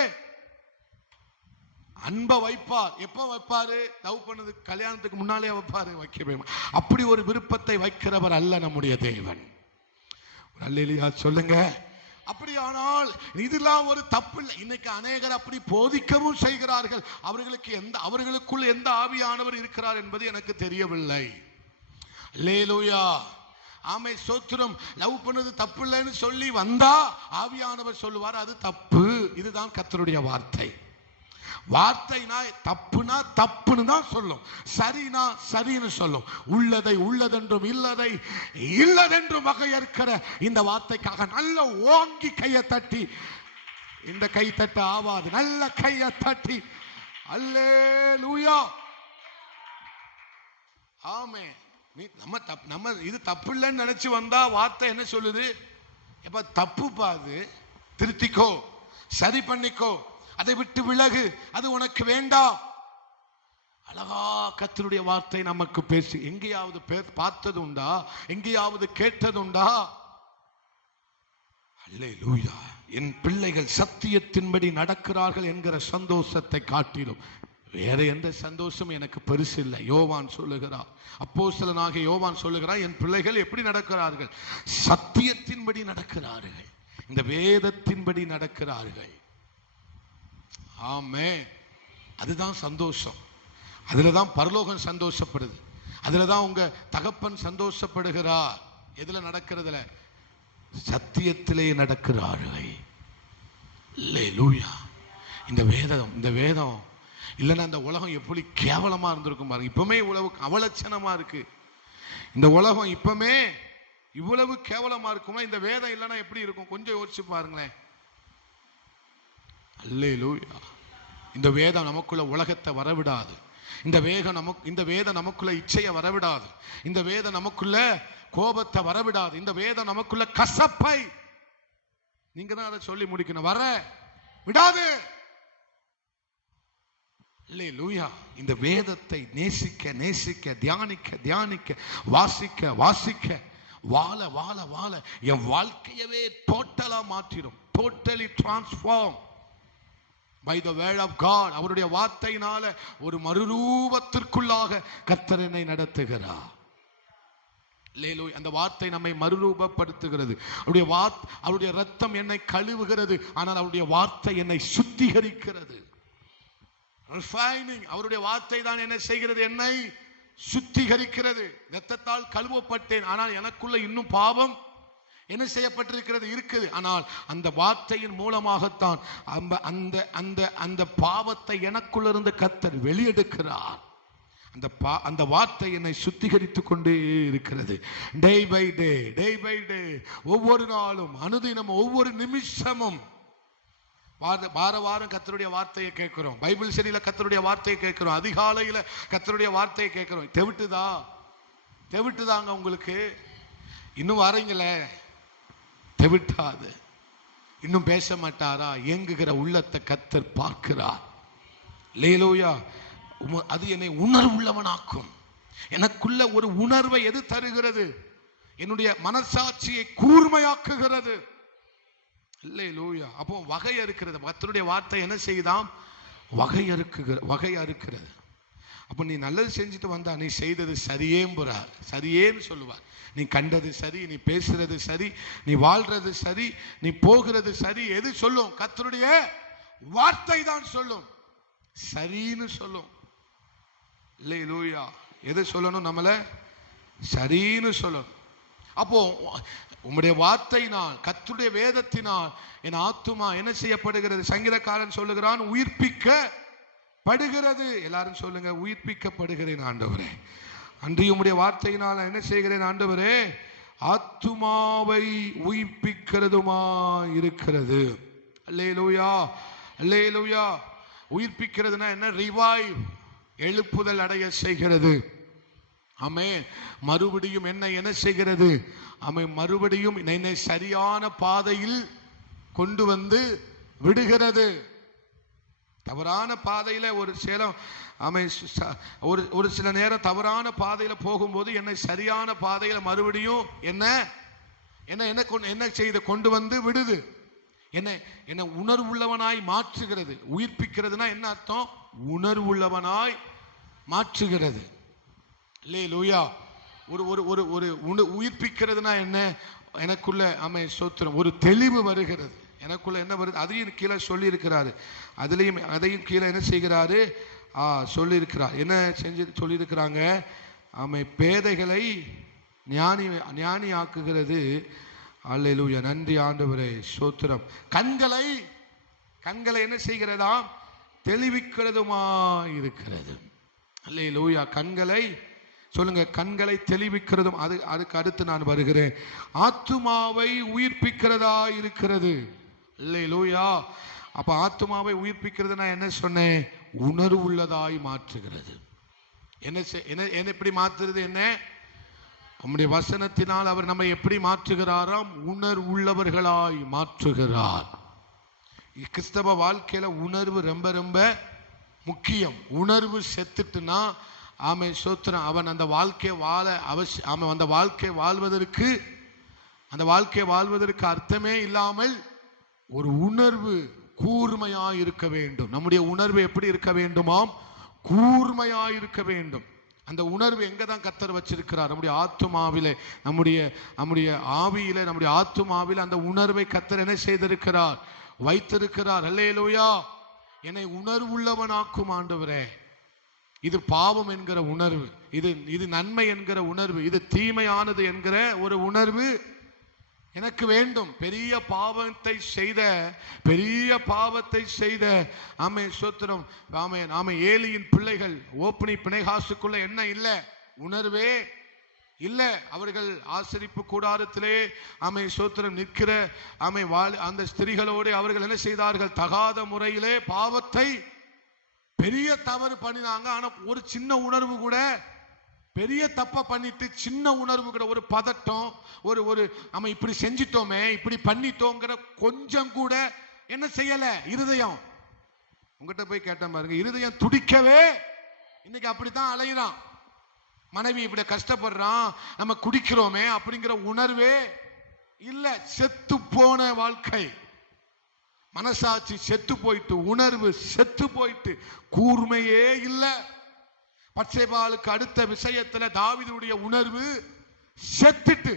அன்பை வைப்பார். எப்ப வைப்பாரு? லவ் பண்ணது கல்யாணத்துக்கு முன்னாலே வைக்கவே. அப்படி ஒரு விருப்பத்தை வைக்கிறவர் அல்ல நம்முடைய தேவன். அல்லேலூயா சொல்லுங்க. அப்படியானால் இதெல்லாம் ஒரு தப்பு இல்லை. இன்னைக்கு அநேகர் அப்படி போதிக்கவும் செய்கிறார்கள். அவர்களுக்குள் எந்த ஆவியானவர் இருக்கிறார் என்பது எனக்கு தெரியவில்லை. அல்லேலூயா, ஆமை சோத்திரம். லவ் பண்ணது தப்பு இல்லைன்னு சொல்லி வந்தா ஆவியானவர் சொல்லுவார் அது தப்பு. இதுதான் கர்த்தருடைய வார்த்தை. வார்த்தைனா தப்புனா தப்புன்னு தான் சொல்லும், சரினா சரின்னு சொல்லும். உள்ளதை உள்ளதென்றும் இல்லதை இல்லதென்றும் வகையறுக்கிற இந்த வார்த்தைக்காக நல்ல ஓங்கி கையை தட்டி, இந்த கை தட்ட ஆவாது, நல்ல கையை தட்டி அல்லேலூயா. ஆமே. நம்ம இது தப்பு இல்லைன்னு நினைச்சு வந்தா வார்த்தை என்ன சொல்லுது? எப்ப தப்பு பாது, திருத்திக்கோ, சரி பண்ணிக்கோ, அதை விட்டு விலகு, அது உனக்கு வேண்டாம். அழகா கர்த்தருடைய வார்த்தை நமக்கு பேசி எங்கேயாவது பார்த்தது உண்டா? எங்கேயாவது கேட்டது உண்டா? அல்லேலூயா. என் பிள்ளைகள் சத்தியத்தின்படி நடக்கிறார்கள் என்கிற சந்தோஷத்தை காட்டிலும் வேற எந்த சந்தோஷம் எனக்கு பெருசு இல்லை. யோவான் சொல்லுகிறார், அப்போஸ்தலனாகிய யோவான் சொல்லுகிறார், என் பிள்ளைகள் எப்படி நடக்கிறார்கள்? சத்தியத்தின்படி நடக்கிறார்கள், இந்த வேதத்தின்படி நடக்கிறார்கள். ஆமே. அதுதான் சந்தோஷம். அதுலதான் பரலோகம் சந்தோஷப்படுது. அதுலதான் உங்க தகப்பன் சந்தோஷப்படுகிறார். எதுல நடக்கிறதுல? சத்தியத்திலே நடக்கிறார்கள். அல்லேலூயா. இந்த வேதம் இல்லைன்னா இந்த உலகம் எப்படி கேவலமா இருந்திருக்கும் பாருங்க. இப்பவுமே இவ்வளவு அவலட்சணமா இருக்கு. இந்த உலகம் இப்பவுமே இவ்வளவு கேவலமா இருக்குமா? இந்த வேதம் இல்லைன்னா எப்படி இருக்கும்? கொஞ்சம் யோசிச்சு பாருங்களேன். அல்லேலூயா. இந்த வேதம் நமக்குள்ள உலகத்தை வரவிடாது. இந்த வேதம் நமக்குள்ள இச்சையை வரவிடாது. இந்த வேதம் நமக்குள்ள கோபத்தை வரவிடாது. இந்த வேதம் நமக்குள்ள கசப்பை, நீங்க தான் அதை சொல்லி முடிக்கணும், வர விடாது. அல்லேலூயா. இந்த வேதத்தை நேசிக்க நேசிக்க, தியானிக்க தியானிக்க, வாசிக்க வாசிக்க, வாழ வாழ வாழ என் வாழ்க்கையவே டோட்டலா மாற்றிடும். Totally transform by the word of God. அவருடைய வார்த்தையினால ஒரு மறுரூபத்திற்குள்ளாக கர்த்தர் என்னை நடத்துகிறார். அல்லேலூயா. அந்த வார்த்தை நம்மை மறுரூபப்படுத்துகிறது. அவருடைய ரத்தம் என்னை கழுவுகிறது. ஆனால் அவருடைய வார்த்தை என்னை சுத்திகரிக்கிறது. அவருடைய வார்த்தை தான் என்ன செய்கிறது? என்னை சுத்திகரிக்கிறது. ரத்தத்தால் கழுவப்பட்டேன், ஆனால் எனக்குள்ள இன்னும் பாவம் என்ன செய்யப்பட்டிருக்கிறது? இருக்குது. ஆனால் அந்த வார்த்தையின் மூலமாகத்தான் அந்த பாவத்தை எனக்குள்ளிருந்து கர்த்தர் வெளியெடுக்கிறார். அந்த வார்த்தை என்னை சுத்திகரித்துக் கொண்டே இருக்கிறது. டே பை டே, ஒவ்வொரு நாளும், அனுதினம், ஒவ்வொரு நிமிஷமும். வாரம் கர்த்தருடைய வார்த்தையை கேட்கிறோம். பைபிள் ஸ்டடியில கர்த்தருடைய வார்த்தையை கேட்கிறோம். அதிகாலையில கர்த்தருடைய வார்த்தையை கேட்கிறோம். தெவிட்டுதாங்க உங்களுக்கு? இன்னும் வரீங்களே, தெவிட்டாது. இன்னும் பேச மாட்டாரா? ஏங்குகிற உள்ளத்தை கர்த்தர் பார்க்கிறார். அல்லேலூயா. அது என்னை உணர்வுள்ளவனாக்கும். எனக்குள்ள ஒரு உணர்வை எது தருகிறது? என்னுடைய மனசாட்சியை கூர்மையாக்குகிறது. அல்லேலூயா. அப்போ வகை அறுக்கிறது. கர்த்தருடைய வார்த்தை என்ன செய்யுதாம்? வகை அறுக்கிறது. அப்போ நீ நல்லது செஞ்சுட்டு வந்தா நீ செய்தது சரிయేன்னு சொல்லுவார். நீ கண்டது சரி, நீ பேசுறது சரி, நீ வாழ்றது சரி, நீ போகிறது சரி. எது சொல்லும்? கர்த்தருடைய வார்த்தை தான் சொல்லும், சரின்னு சொல்லும். அல்லேலூயா. எது சொல்லணும்? நம்மள சரின்னு சொல்லணும். அப்போ உம்முடைய வார்த்தையினால், கர்த்தருடைய வேதத்தினால் என் ஆத்துமா என்ன செய்யப்படுகிறது? சங்கீதக்காரன் சொல்லுகிறான், உயிர்ப்பிக்கப்படுகிறது. எல்லாரும் சொல்லுங்க, உயிர்ப்பிக்கப்படுகிறேன் ஆண்டவரே. அன்று உம்முடைய வார்த்தையினால் என்ன செய்கிறேன் ஆண்டவரே? ஆத்துமாவை உயிர்ப்பிக்கிறதுமா இருக்கிறது. அல்லேலூயா, அல்லேலூயா. உயிர்ப்பிக்கிறதுனா என்ன? ரிவைவ், எழுப்புதல் அடைய செய்கிறது. ஆமென். மறுபடியும் என்ன செய்கிறது? ஆமென். மறுபடியும் என்னை சரியான பாதையில் கொண்டு வந்து விடுகிறது. தவறான பாதையில ஒரு சில நேரம் தவறான பாதையில போகும்போது என்னை சரியான பாதையில மறுபடியும் என்ன செய்து கொண்டு வந்து விடுது. என்ன உணர்வுள்ளவனாய் மாற்றுகிறது. உயிர்ப்பிக்கிறதுனா என்ன அர்த்தம்? உணர்வுள்ளவனாய் மாற்றுகிறது. அல்லேலூயா. ஒரு உயிர்ப்பிக்கிறதுனா என்ன? எனக்குள்ள ஸ்தோத்திரம் ஒரு தெளிவு வருகிறது. எனக்குள்ள என்ன வருது அதையும் கீழே சொல்லி இருக்கிறாரு. அதையும் கீழே என்ன செய்கிறாரு சொல்லி இருக்கிறார். என்ன செஞ்சு சொல்லி இருக்கிறாங்க? பேதைகளை ஞானி ஆக்குகிறது. அல்லேலூயா, நன்றி ஆண்டவரே, ஸ்தோத்திரம். கண்களை என்ன செய்கிறதாம்? தெளிவிக்கிறதுமா இருக்கிறது. அல்லேலூயா, கண்களை சொல்லுங்க, கண்களை தெளிவிக்கிறதும். அதுக்கு அடுத்து நான் வருகிறேன். ஆத்துமாவை உயிர்ப்பிக்கிறதா இருக்கிறது. அல்லேலூயா. அப்ப ஆத்துமாவை உயிர்ப்பிக்கிறது நான் என்ன சொன்னேன்? உணர்வு உள்ளதாய் மாற்றுகிறது. என்ன எப்படி மாற்றுறது? என்ன? நம்முடைய வசனத்தினால் அவர் நம்மை எப்படி மாற்றுகிறாராம்? உணர்வு உள்ளவர்களாய் மாற்றுகிறார். கிறிஸ்தவ வாழ்க்கையில உணர்வு ரொம்ப ரொம்ப முக்கியம். உணர்வு செத்துட்டுனா சோத்திரம், அவன் அந்த வாழ்க்கையை வாழ அவன் அந்த வாழ்க்கையை வாழ்வதற்கு அர்த்தமே இல்லாமல் ஒரு உணர்வு கூர்மையாய் இருக்க வேண்டும். நம்முடைய உணர்வு எப்படி இருக்க வேண்டுமாம்? கூர்மையாய் இருக்க வேண்டும். அந்த உணர்வு எங்க தான் கர்த்தர் வச்சிருக்கிறார்? நம்முடைய ஆத்துமாவிலே, நம்முடைய ஆவியிலே, நம்முடைய ஆத்துமாவிலே அந்த உணர்வை கர்த்தர் என்ன செய்திருக்கிறார்? வைத்திருக்கிறார். அல்லேலூயா. என்னை உணர்வுள்ளவனாக்கும் ஆண்டவரே. இது பாவம் என்கிற உணர்வு, இது நன்மை என்கிற உணர்வு, இது தீமையானது என்கிற ஒரு உணர்வு எனக்கு வேண்டும். பெரிய பாவத்தை செய்த சோத்திரம் ஏலியின் பிள்ளைகள் ஓப்னி பிணைகாசுக்குள்ள என்ன இல்ல? உணர்வே இல்ல. அவர்கள் ஆசரிப்பு கூடாரத்திலே சோத்திரம் நிற்கிற அந்த ஸ்திரீகளோடு அவர்கள் என்ன செய்தார்கள்? தகாத முறையிலே பாவத்தை, பெரிய தவறு பண்ணினாங்க. ஆனா ஒரு சின்ன உணர்வு கூட, பெரிய தப்ப பண்ணிட்டு சின்ன உணர்வு கூட, ஒரு பதட்டம், ஒரு இப்படி செஞ்சிட்டோமே, இப்படி பண்ணிட்டோங்கிற கொஞ்சம் கூட என்ன செய்யல? இருதயம். உங்ககிட்ட போய் கேட்டேன் பாருங்க, இருதயம் துடிக்கவே இன்னைக்கு அப்படித்தான் அலையிறான். மனைவி இப்படி கஷ்டப்படுறான், நம்ம குடிக்கிறோமே அப்படிங்கிற உணர்வே இல்ல. செத்து போன வாழ்க்கை, மனசாட்சி செத்து போயிட்டு, உணர்வு செத்து போயிட்டு, கூர்மையே இல்ல. பத்சேபாளுக்கு அடுத்த விஷயத்துல தாவீதுடைய உணர்வு செத்துட்டு.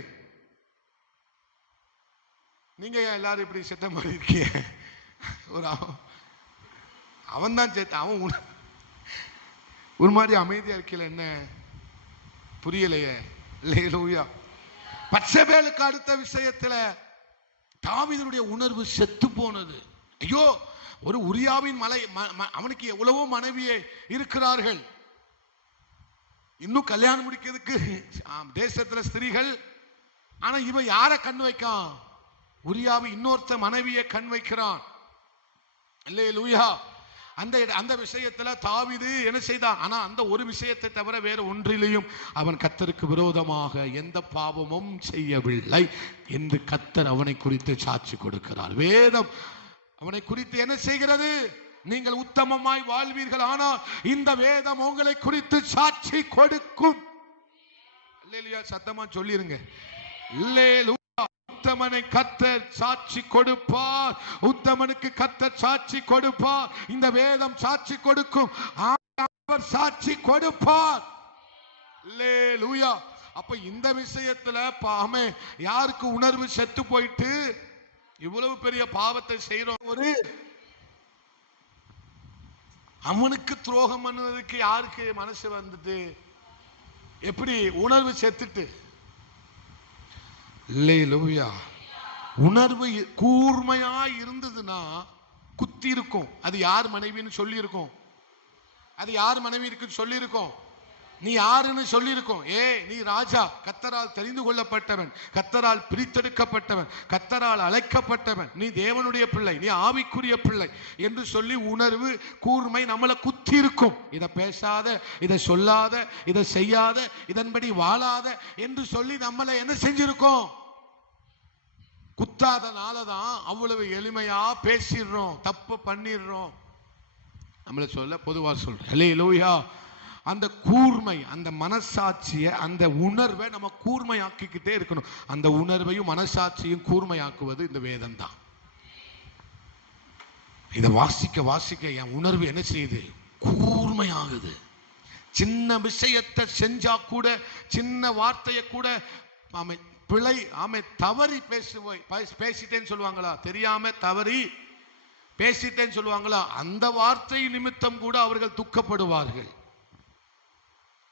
நீங்க எல்லாரும் இப்படி செத்த மாதிரி இருக்கீங்க. அவன் தான் செத்த, அவன் ஒரு மாதிரி அமைதியா இருக்கல. என்ன புரியலையே? அல்லேலூயா. பத்சேபாளுக்கு அடுத்த விஷயத்துல தாவீதுடைய உணர்வு செத்து போனது. ஐயோ, ஒரு உரியாவின் அவனுக்கு எவ்வளவோ மனைவியே இருக்கிறார்கள். இன்னும் கல்யாணம் முடிக்கிறதுக்கு தேசத்துல ஸ்திரீகள். ஆனா இவன் யார கண் வைக்கான்? உரியாவை இன்னொருத்த மனைவியை கண் வைக்கிறான். அல்லேலூயா. அந்த விஷயத்துல தாவீது என்ன செய்தான்? ஆனா அந்த ஒரு விஷயத்தை தவிர வேற ஒன்றிலையும் அவன் கர்த்தருக்கு விரோதமாக எந்த பாவமும் செய்யவில்லை என்று கர்த்தர் அவனை குறித்து சாட்சி கொடுக்கிறார். வேதம் அவனை குறித்து என்ன செய்கிறது? நீங்கள் உத்தமமாய் வாழ்வீர்கள், ஆனால் இந்த வேதம் உங்களை குறித்து சாட்சி கொடுக்கும். அல்லேலூயா. சத்தமா சொல்லிருங்க. அல்லேலூயா. உத்தமனை கர்த்தர் சாட்சி கொடுப்பார். உத்தமனுக்கு கர்த்தர் சாட்சி கொடுப்பார். இந்த வேதம் சாட்சி கொடுக்கும். அவர் சாட்சி கொடுப்பார். அல்லேலூயா. அப்ப இந்த விஷயத்துல யாருக்கு உணர்வு செத்து போயிட்டு இவ்வளவு பெரிய பாவத்தை செய்யறோம்? அவனுக்கு துரோகம் பண்ணுவதற்கு யாருக்கு மனசு வந்துட்டு? எப்படி? உணர்வு செத்துட்டு. அல்லேலூயா. உணர்வு கூர்மையா இருந்ததுன்னா குத்தி இருக்கும். அது யார் மனைவின்னு சொல்லி இருக்கும். அது யார் மனைவி இருக்குன்னு சொல்லி இருக்கும். நீ யாருன்னு சொல்லி இருக்கும். நீ ராஜா, கர்த்தரால் தெரிந்து கொள்ளப்பட்டவன், கர்த்தரால் பிரித்தெடுக்கப்பட்டவன், கர்த்தரால் அழைக்கப்பட்டவன், நீ தேவனுடைய பிள்ளை, நீ ஆவிக்குரிய பிள்ளை என்று சொல்லி உணர்வு கூர்மை நம்மளை குத்தி இருக்கும். இதை பேசாத, இதை சொல்லாத, இதை செய்யாத, இதன்படி வாழாத என்று சொல்லி நம்மளை என்ன செஞ்சிருக்கோம்? குத்தாதனாலதான் அவ்வளவு எளிமையா பேசிடுறோம், தப்பு பண்ணிடுறோம். நம்மளை சொல்ல பொதுவா சொல்றேன். அல்லேலூயா. அந்த கூர்மை, அந்த மனசாட்சியை, அந்த உணர்வை நம்ம கூர்மையாக்கிக்கிட்டே இருக்கணும். அந்த உணர்வையும் மனசாட்சியும் கூர்மையாக்குவது இந்த வேதம் தான். இதை வாசிக்க வாசிக்க என் உணர்வு என்ன செய்யுது? கூர்மையாகுது. சின்ன விஷயத்தை செஞ்சா கூட, சின்ன வார்த்தையை கூட ஆமை பிழை, ஆமை தவறி பேசிட்டேன்னு சொல்லுவாங்களா, தெரியாம தவறி பேசிட்டேன்னு சொல்லுவாங்களா, அந்த வார்த்தை நிமித்தம் கூட அவர்கள் துக்கப்படுவார்கள்.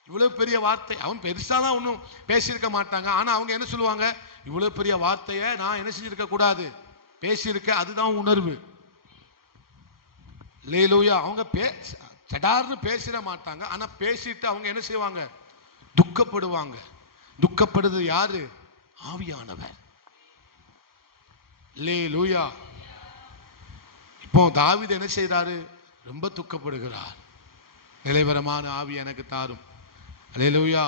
இவ்வளவு பெரிய வார்த்தை, அவன் பெருசா தான் ஒன்றும் பேசியிருக்க மாட்டாங்க. ஆனா அவங்க என்ன சொல்லுவாங்க, இவ்வளவு பெரிய வார்த்தையை நான் என்ன செஞ்சிருக்க கூடாது, பேசியிருக்க. அதுதான் உணர்வு. அல்லேலூயா. அவங்க சடார்னு பேசிட மாட்டாங்க. ஆனா பேசிட்டு அவங்க என்ன செய்வாங்க, துக்கப்படுவாங்க. துக்கப்படுது யாரு, ஆவியானவர். அல்லேலூயா. இப்போ தாவீது என்ன செய்றாரு, ரொம்ப துக்கப்படுகிறார். நிலைவரமான ஆவி எனக்கு தாரும். அல்லேலூயா.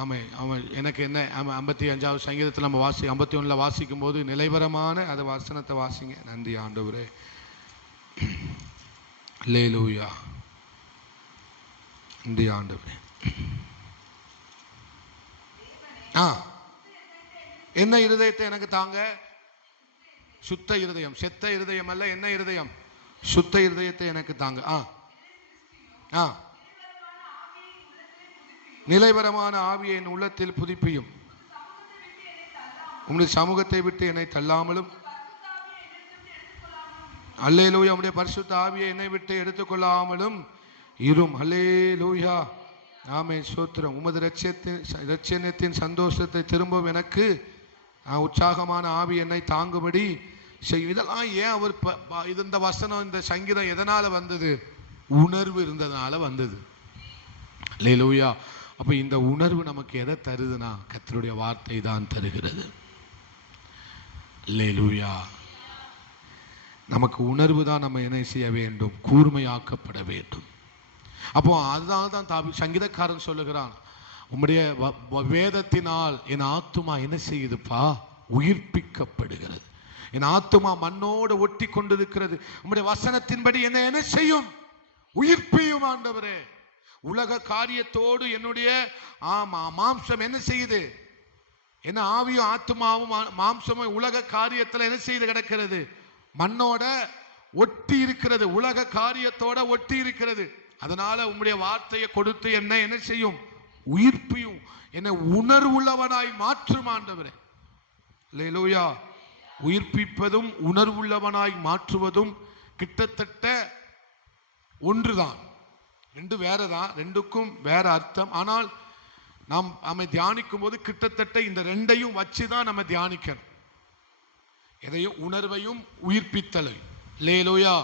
ஆமே, அவன் எனக்கு என்ன, 55வது சங்கீதத்தில் நம்ம 51 வாசிக்கும் போது நிலைவரமான அந்த வசனத்தை வாசிங்க. நன்றி ஆண்டவரே. அல்லேலூயா. நன்றி ஆண்டவரே. என்ன இருதயத்தை எனக்கு தாங்க, சுத்த இருதயம், செத்த இருதயம் அல்ல. என்ன இருதயம், சுத்த இருதயத்தை எனக்கு தாங்க. நிலைவரமான ஆவியை என் உள்ளத்தில் புதுப்பியும், உங்களுடைய சமூகத்தை விட்டு என்னை தள்ளாமலும். அல்லேலூயா. உம்முடைய பரிசுத்த ஆவியை என்னை விட்டு எடுத்துக்கொள்ளாமலும் இரும். அல்லேலூயா. ஆமே, ஸ்தோத்திரம். உமது இரட்சணியத்தின் சந்தோஷத்தை திரும்பவும் எனக்கு உற்சாகமான ஆவி என்னை தாங்கும்படி செய்யும். இதெல்லாம் ஏன் அவர் இந்த வசனம், இந்த சங்கீதம் எதனால வந்தது, உணர்வு இருந்ததுனால வந்தது. அல்லேலூயா. அப்ப இந்த உணர்வு நமக்கு எதை தருதுன்னா, கர்த்தருடைய வார்த்தை தான் தருகிறது. அல்லேலூயா. நமக்கு உணர்வு தான் நம்ம என்ன செய்ய வேண்டும், கூர்மையாக்கப்பட வேண்டும். அப்போ அதனால தான் சங்கீதக்காரன் சொல்லுகிறான், உம்முடைய வேதத்தினால் என் ஆத்துமா என்ன செய்யுதுப்பா, உயிர்ப்பிக்கப்படுகிறது. என் ஆத்துமா மண்ணோடு ஒட்டி கொண்டிருக்கிறது. உம்முடைய வசனத்தின்படி என்ன செய்யும், உயிர்ப்பியும் ஆண்டவரே. உலக காரியத்தோடு என்னுடைய மாம்சம் என்ன செய்யுது, என்ன ஆவியும் ஆத்துமாவும் மாம்சமும் உலக காரியத்தில் என்ன செய்து கிடக்கிறது, மண்ணோட ஒட்டி இருக்கிறது, உலக காரியத்தோட ஒட்டி இருக்கிறது. அதனால உம்முடைய வார்த்தையை கொடுத்து என்ன செய்யும், உயிர்ப்பியும், என்ன உணர்வுள்ளவனாய் மாற்றும் ஆண்டவரே. அல்லேலூயா. உயிர்ப்பிப்பதும் உணர்வுள்ளவனாய் மாற்றுவதும் கிட்டத்தட்ட ஒன்றுதான். ரெண்டு வேறதான், ரெண்டுக்கும் வேற அர்த்தம். ஆனால் நாம் நம்ம தியானிக்கும் போது கிட்டத்தட்ட இந்த ரெண்டையும் வச்சுதான் நம்ம தியானிக்கணும். எதையும், உணர்வையும் உயிர்ப்பித்தலை. அல்லேலூயா.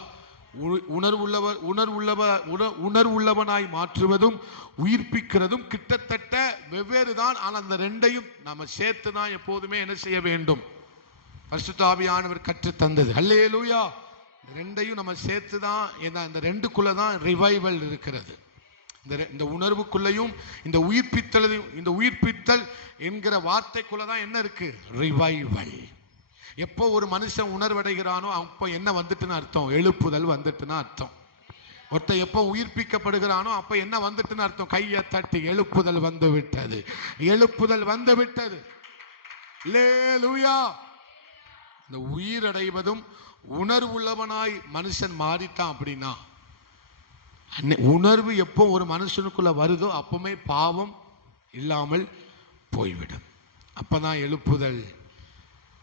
உணர்வுள்ளவனாய் மாற்றுவதும் உயிர்ப்பிக்கிறதும் கிட்டத்தட்ட வெவ்வேறு தான். ஆனால் அந்த ரெண்டையும் நம்ம சேர்த்து தான் எப்போதுமே என்ன செய்ய வேண்டும், பரிசுத்த ஆவியானவர் கற்று தந்தது. அல்லேலூயா. ரெண்டையும் நம்ம சேர்த்து தான், இந்த ரெண்டுக்குள்ள தான் ரிவைவல் இருக்கிறது. இந்த உணர்வுக்குள்ளையும் இந்த உயிர்ப்பித்தல் என்கிற வார்த்தைக்குள்ள தான் என்ன இருக்கு, ரிவைவல். எப்போ ஒரு மனுஷன் உணர்வடைகிறானோ அப்போ என்ன வந்துட்டுன்னு அர்த்தம், எழுப்புதல் வந்துட்டுன்னு அர்த்தம். ஒருத்தன் எப்போ உயிர்ப்பிக்கப்படுகிறானோ அப்ப என்ன வந்துட்டுன்னு அர்த்தம், கையை தட்டி எழுப்புதல் வந்து விட்டது, எழுப்புதல் வந்து விட்டது. அல்லேலூயா. இந்த உயிரடைவதும் உணர்வுள்ளவனாய் மனுஷன் மாறிட்டான் அப்படின்னா, உணர்வு எப்போ ஒரு மனுஷனுக்குள்ள வருதோ அப்பவுமே பாவம் இல்லாமல் போய்விடும். அப்பதான் எழுப்புதல்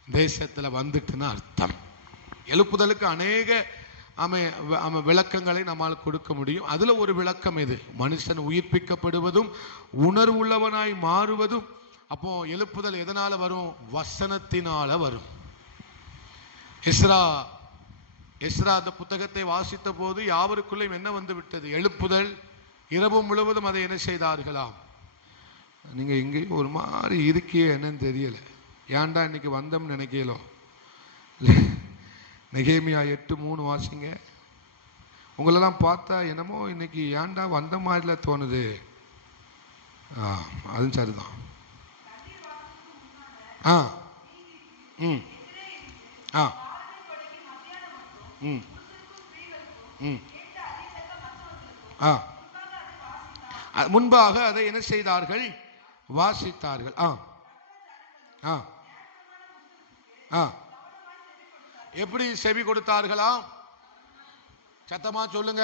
தேசத்துல வந்துட்டுன்னு அர்த்தம். எழுப்புதலுக்கு அநேக விளக்கங்களை நம்மால் கொடுக்க முடியும். அதுல ஒரு விளக்கம் இது, மனுஷன் உயிர்ப்பிக்கப்படுவதும் உணர்வுள்ளவனாய் மாறுவதும். அப்போ எழுப்புதல் எதனால வரும், வசனத்தினால வரும். எஸ்ரா அந்த புத்தகத்தை வாசித்த போது யாவருக்குள்ளேயும் என்ன வந்து விட்டது, எழுப்புதல். இரவு முழுவதும் அதை என்ன செய்தார்களாம். நீங்க இங்கே ஒரு மாதிரி இருக்கியே என்னன்னு தெரியல, ஏன்டா இன்னைக்கு வந்தோம்னு நினைக்கலோ. நெகேமியா 8:3 வாசிங்க. உங்களெல்லாம் பார்த்தா என்னமோ இன்னைக்கு ஏன்டா வந்த மாதிரில தோணுது. அதுவும் சரிதான். முன்பாக அதை என்ன செய்தார்கள், வாசித்தார்கள். எப்படி செவி கொடுத்தார்களாம், சத்தமா சொல்லுங்க.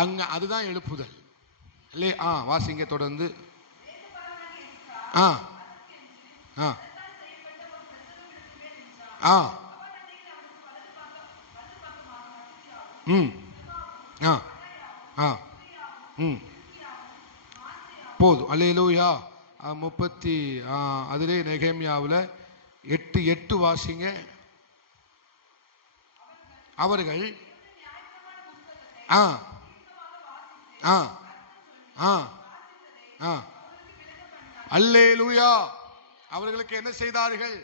அங்க அதுதான் எழுப்புதல் இல்லையே. வாசிங்க தொடர்ந்து. ஆ ஆ ம் ஆ ஆ ம் போதும். அல்லேலூயா. 30 அதிலே நெகேமியாவில் 8:8 வாசிங்க. அவர்கள் ஆ ஆ ஆ ஆ அல்லேலூயா. அவர்களுக்கு என்ன செய்தார்கள்?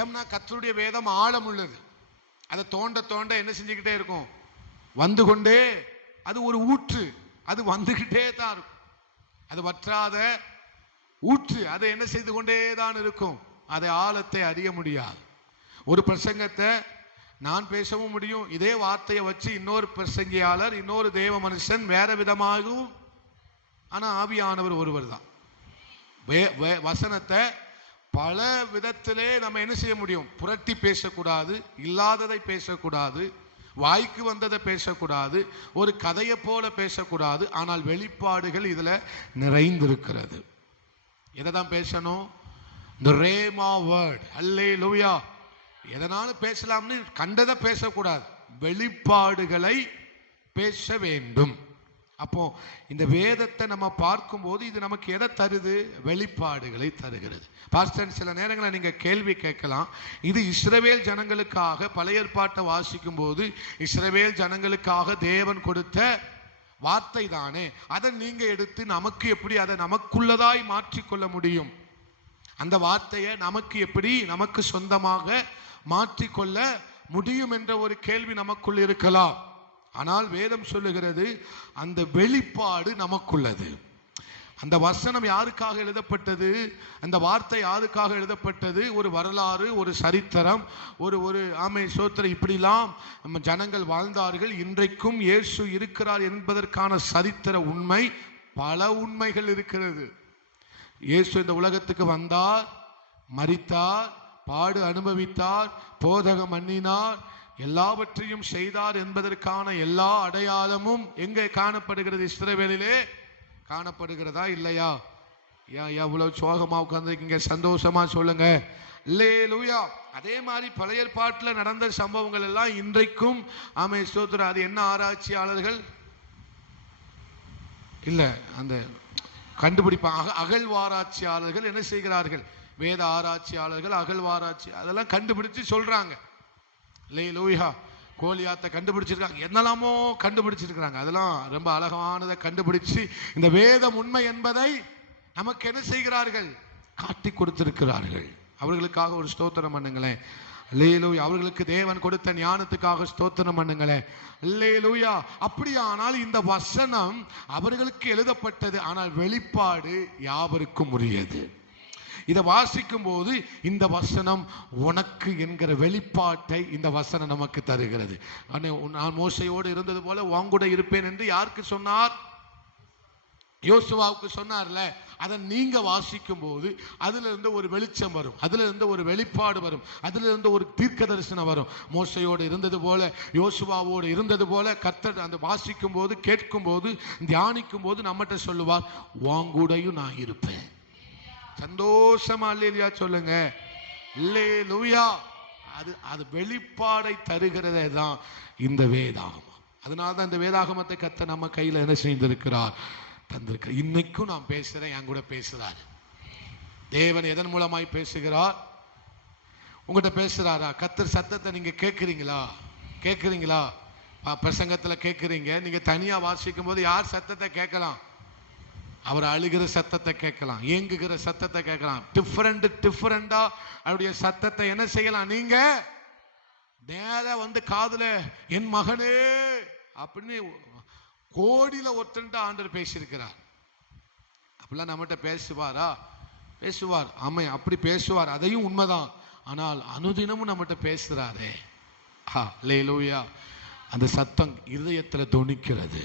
ஏம்னா கர்த்தருடைய வேதம் ஆழம் உள்ளது. அதை தோண்ட தோண்ட என்ன செஞ்சுக்கிட்டே இருக்கும்? வந்து கொண்டே, அது ஒரு ஊற்று, அது வந்துகிட்டே தான் இருக்கும். அது வற்றாத ஊற்று, அதை என்ன செய்து கொண்டே தான் இருக்கும். அதை ஆழத்தை அறிய முடியாது. ஒரு பிரசங்கத்தை நான் பேசவும் முடியும், இதே வார்த்தையை வச்சு இன்னொரு பிரசங்கியாளர், இன்னொரு தேவ மனுஷன் வேற விதமாகவும், ஆனா ஆவியானவர் ஒருவர் தான். வசனத்தை பல விதத்திலே நம்ம என்ன செய்ய முடியும்? புரட்டி பேசக்கூடாது, இல்லாததை பேசக்கூடாது, வாய்க்கு வந்ததை பேசக்கூடாது, ஒரு கதையை போல பேசக்கூடாது. ஆனால் வெளிப்பாடுகள் இதுல நிறைந்திருக்கிறது. எதை தான் பேசணும்? the rhema word. அல்லேலூயா. எதனாலும் பேசலாம்னு கண்டதை பேசக்கூடாது, வெளிப்பாடுகளை பேச வேண்டும். அப்போ இந்த வேதத்தை நம்ம பார்க்கும்போது இது நமக்கு எதை தருது? வெளிப்பாடுகளை தருகிறது. பாஸ்டர், சில நேரங்களில் நீங்க கேள்வி கேட்கலாம், இது இஸ்ரவேல் ஜனங்களுக்காக பழைய ஏற்பாட்டை வாசிக்கும் போது இஸ்ரவேல் ஜனங்களுக்காக தேவன் கொடுத்த வார்த்தை தானே, அதை நீங்க எடுத்து நமக்கு எப்படி அதை நமக்குள்ளதாய் மாற்றிக்கொள்ள முடியும்? அந்த வார்த்தையை நமக்கு எப்படி நமக்கு சொந்தமாக மாற்றிக்கொள்ள முடியும் என்ற ஒரு கேள்வி நமக்குள் இருக்கலாம். ஆனால் வேதம் சொல்லுகிறது, அந்த வெளிப்பாடு நமக்குள்ளது. அந்த வசனம் யாருக்காக எழுதப்பட்டது? அந்த வார்த்தை யாருக்காக எழுதப்பட்டது? ஒரு வரலாறு, ஒரு சரித்திரம், ஒரு ஆமை சோத்திரம், இப்படிலாம் நம்ம ஜனங்கள் வாழ்ந்தார்கள். இன்றைக்கும் இயேசு இருக்கிறார் என்பதற்கான சரித்திர உண்மை, பல உண்மைகள் இருக்கிறது. இயேசு இந்த உலகத்துக்கு வந்தார், மரித்தார், பாடு அனுபவித்தார், போதகம் பண்ணினார், எல்லாவற்றையும் செய்தார் என்பதற்கான எல்லா அடையாளமும் எங்கே காணப்படுகிறது? இஸ்ரவேலிலே காணப்படுகிறதா இல்லையா? எவ்வளவு சோகமா உட்கார்ந்துருக்கீங்க, சந்தோஷமா சொல்லுங்க அல்லேலூயா. அதே மாதிரி பழைய ஏற்பாட்டில் நடந்த சம்பவங்கள் எல்லாம் இன்றைக்கும் ஆமை ஸ்தோத்திரம். அது என்ன ஆராய்ச்சியாளர்கள் இல்ல, அந்த கண்டுபிடிப்பாங்க, அகழ்வாராய்ச்சியாளர்கள் என்ன செய்கிறார்கள்? வேத ஆராய்ச்சியாளர்கள், அகழ்வாராய்ச்சி, அதெல்லாம் கண்டுபிடிச்சு சொல்றாங்க. அல்லேலூயா. கோலியாத்தை கண்டுபிடிச்சிருக்காங்க, என்னெல்லாமோ கண்டுபிடிச்சிருக்கிறாங்க. அதெல்லாம் ரொம்ப அழகானதை கண்டுபிடிச்சு இந்த வேதம் உண்மை என்பதை நமக்கு என்ன செய்கிறார்கள்? காட்டி கொடுத்திருக்கிறார்கள். அவர்களுக்காக ஒரு ஸ்தோத்திரம் பண்ணுங்களேன். அல்லேலூயா. அவர்களுக்கு தேவன் கொடுத்த ஞானத்துக்காக ஸ்தோத்திரம் பண்ணுங்களேன். அல்லேலூயா. அப்படியானால் இந்த வசனம் அவர்களுக்கு எழுதப்பட்டது, ஆனால் வெளிப்பாடு யாவருக்கும் உரியது. இதை வாசிக்கும் போது இந்த வசனம் உனக்கு என்கிற வெளிப்பாட்டை இந்த வசனம் நமக்கு தருகிறது. நான் மோசையோடு இருந்தது போல உன்கூட இருப்பேன் என்று யாருக்கு சொன்னார்? யோசுவாவுக்கு சொன்னார்ல. அதை நீங்க வாசிக்கும் போது அதுல இருந்து ஒரு வெளிச்சம் வரும், அதுல இருந்து ஒரு வெளிப்பாடு வரும், அதுல இருந்து ஒரு தீர்க்க தரிசனம் வரும். மோசையோடு இருந்தது போல, யோசுவாவோடு இருந்தது போல கர்த்தர் அந்த வாசிக்கும் போது, கேட்கும் போது, தியானிக்கும் போது நம்மகிட்ட சொல்லுவார், உன்கூடயும் நான் இருப்பேன். சந்தோஷமா அல்லேலூயா சொல்லுங்க. அல்லேலூயா. அது வெளிப்பாடை தருகிறதே தான் இந்த வேதாகமம். அதனால்தான் இந்த வேதாகமத்தை கர்த்தர் நம்ம கையில என்ன செய்திருக்கிறார்? தந்திருக்கிறார். இன்னைக்கும் நான் பேசுறேன், என் கூட பேசுறாரு. தேவன் எதன் மூலமாய் பேசுகிறார்? உங்ககிட்ட பேசுறாரா? கர்த்தர் சத்தத்தை நீங்க கேட்கிறீங்களா? கேட்கிறீங்களா? பிரசங்கத்துல கேட்கிறீங்க. நீங்க தனியா வாசிக்கும் போது யார் சத்தத்தை கேட்கலாம்? அவர் அழுகிற சத்தத்தை கேட்கலாம், ஏங்குகிற சத்தத்தை கேட்கலாம். டிஃபரெண்டா அவருடைய சத்தத்தை என்ன செய்யலாம்? நீங்க நேர வந்து காதுல என் மகனே அப்படின்னு கோடியில ஒருத்தன்ட்டு ஆண்டவர் பேசியிருக்கிறார். அப்படிலாம் நம்மகிட்ட பேசுவாரா? பேசுவார். ஆமை, அப்படி பேசுவார், அதையும் உண்மைதான். ஆனால் அனுதினமும் நம்மகிட்ட பேசுறாரே. அல்லேலூயா. அந்த சத்தம் இருதயத்துல தொனிக்கிறது.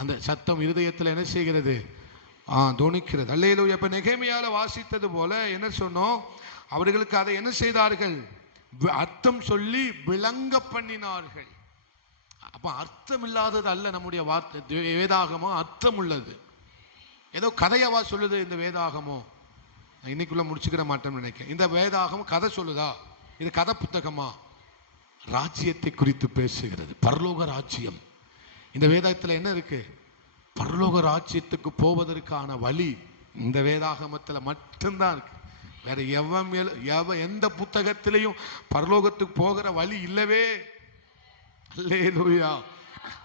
அந்த சத்தம் இருதயத்தில் என்ன செய்கிறது? தொனிக்கிறது. அல்லேலூயா. இப்ப நெகேமியால வாசித்தது போல என்ன சொன்னோம்? அவர்களுக்கு அதை என்ன செய்தார்கள்? அர்த்தம் சொல்லி விளங்க பண்ணினார்கள். அப்ப அர்த்தம் இல்லாதது அல்ல நம்முடைய வேதாகமம், அர்த்தம் உள்ளது. ஏதோ கதையவா சொல்லுது இந்த வேதாகமம்? இன்னைக்குள்ள முடிச்சுக்கிற மாட்டேன்னு நினைக்கிறேன். இந்த வேதாகமம் கதை சொல்லுதா? இது கதை புத்தகமா? ராஜ்யத்தை குறித்து பேசுகிறது, பரலோக ராஜ்யம். இந்த வேதத்தில் என்ன இருக்கு? பரலோக ராஜ்யத்துக்கு போவதற்கான வழி இந்த வேதாகமத்தில் மட்டும்தான் இருக்கு. வேற எந்த புத்தகத்திலையும் பரலோகத்துக்கு போகிற வழி இல்லவே. அல்லேலூயா.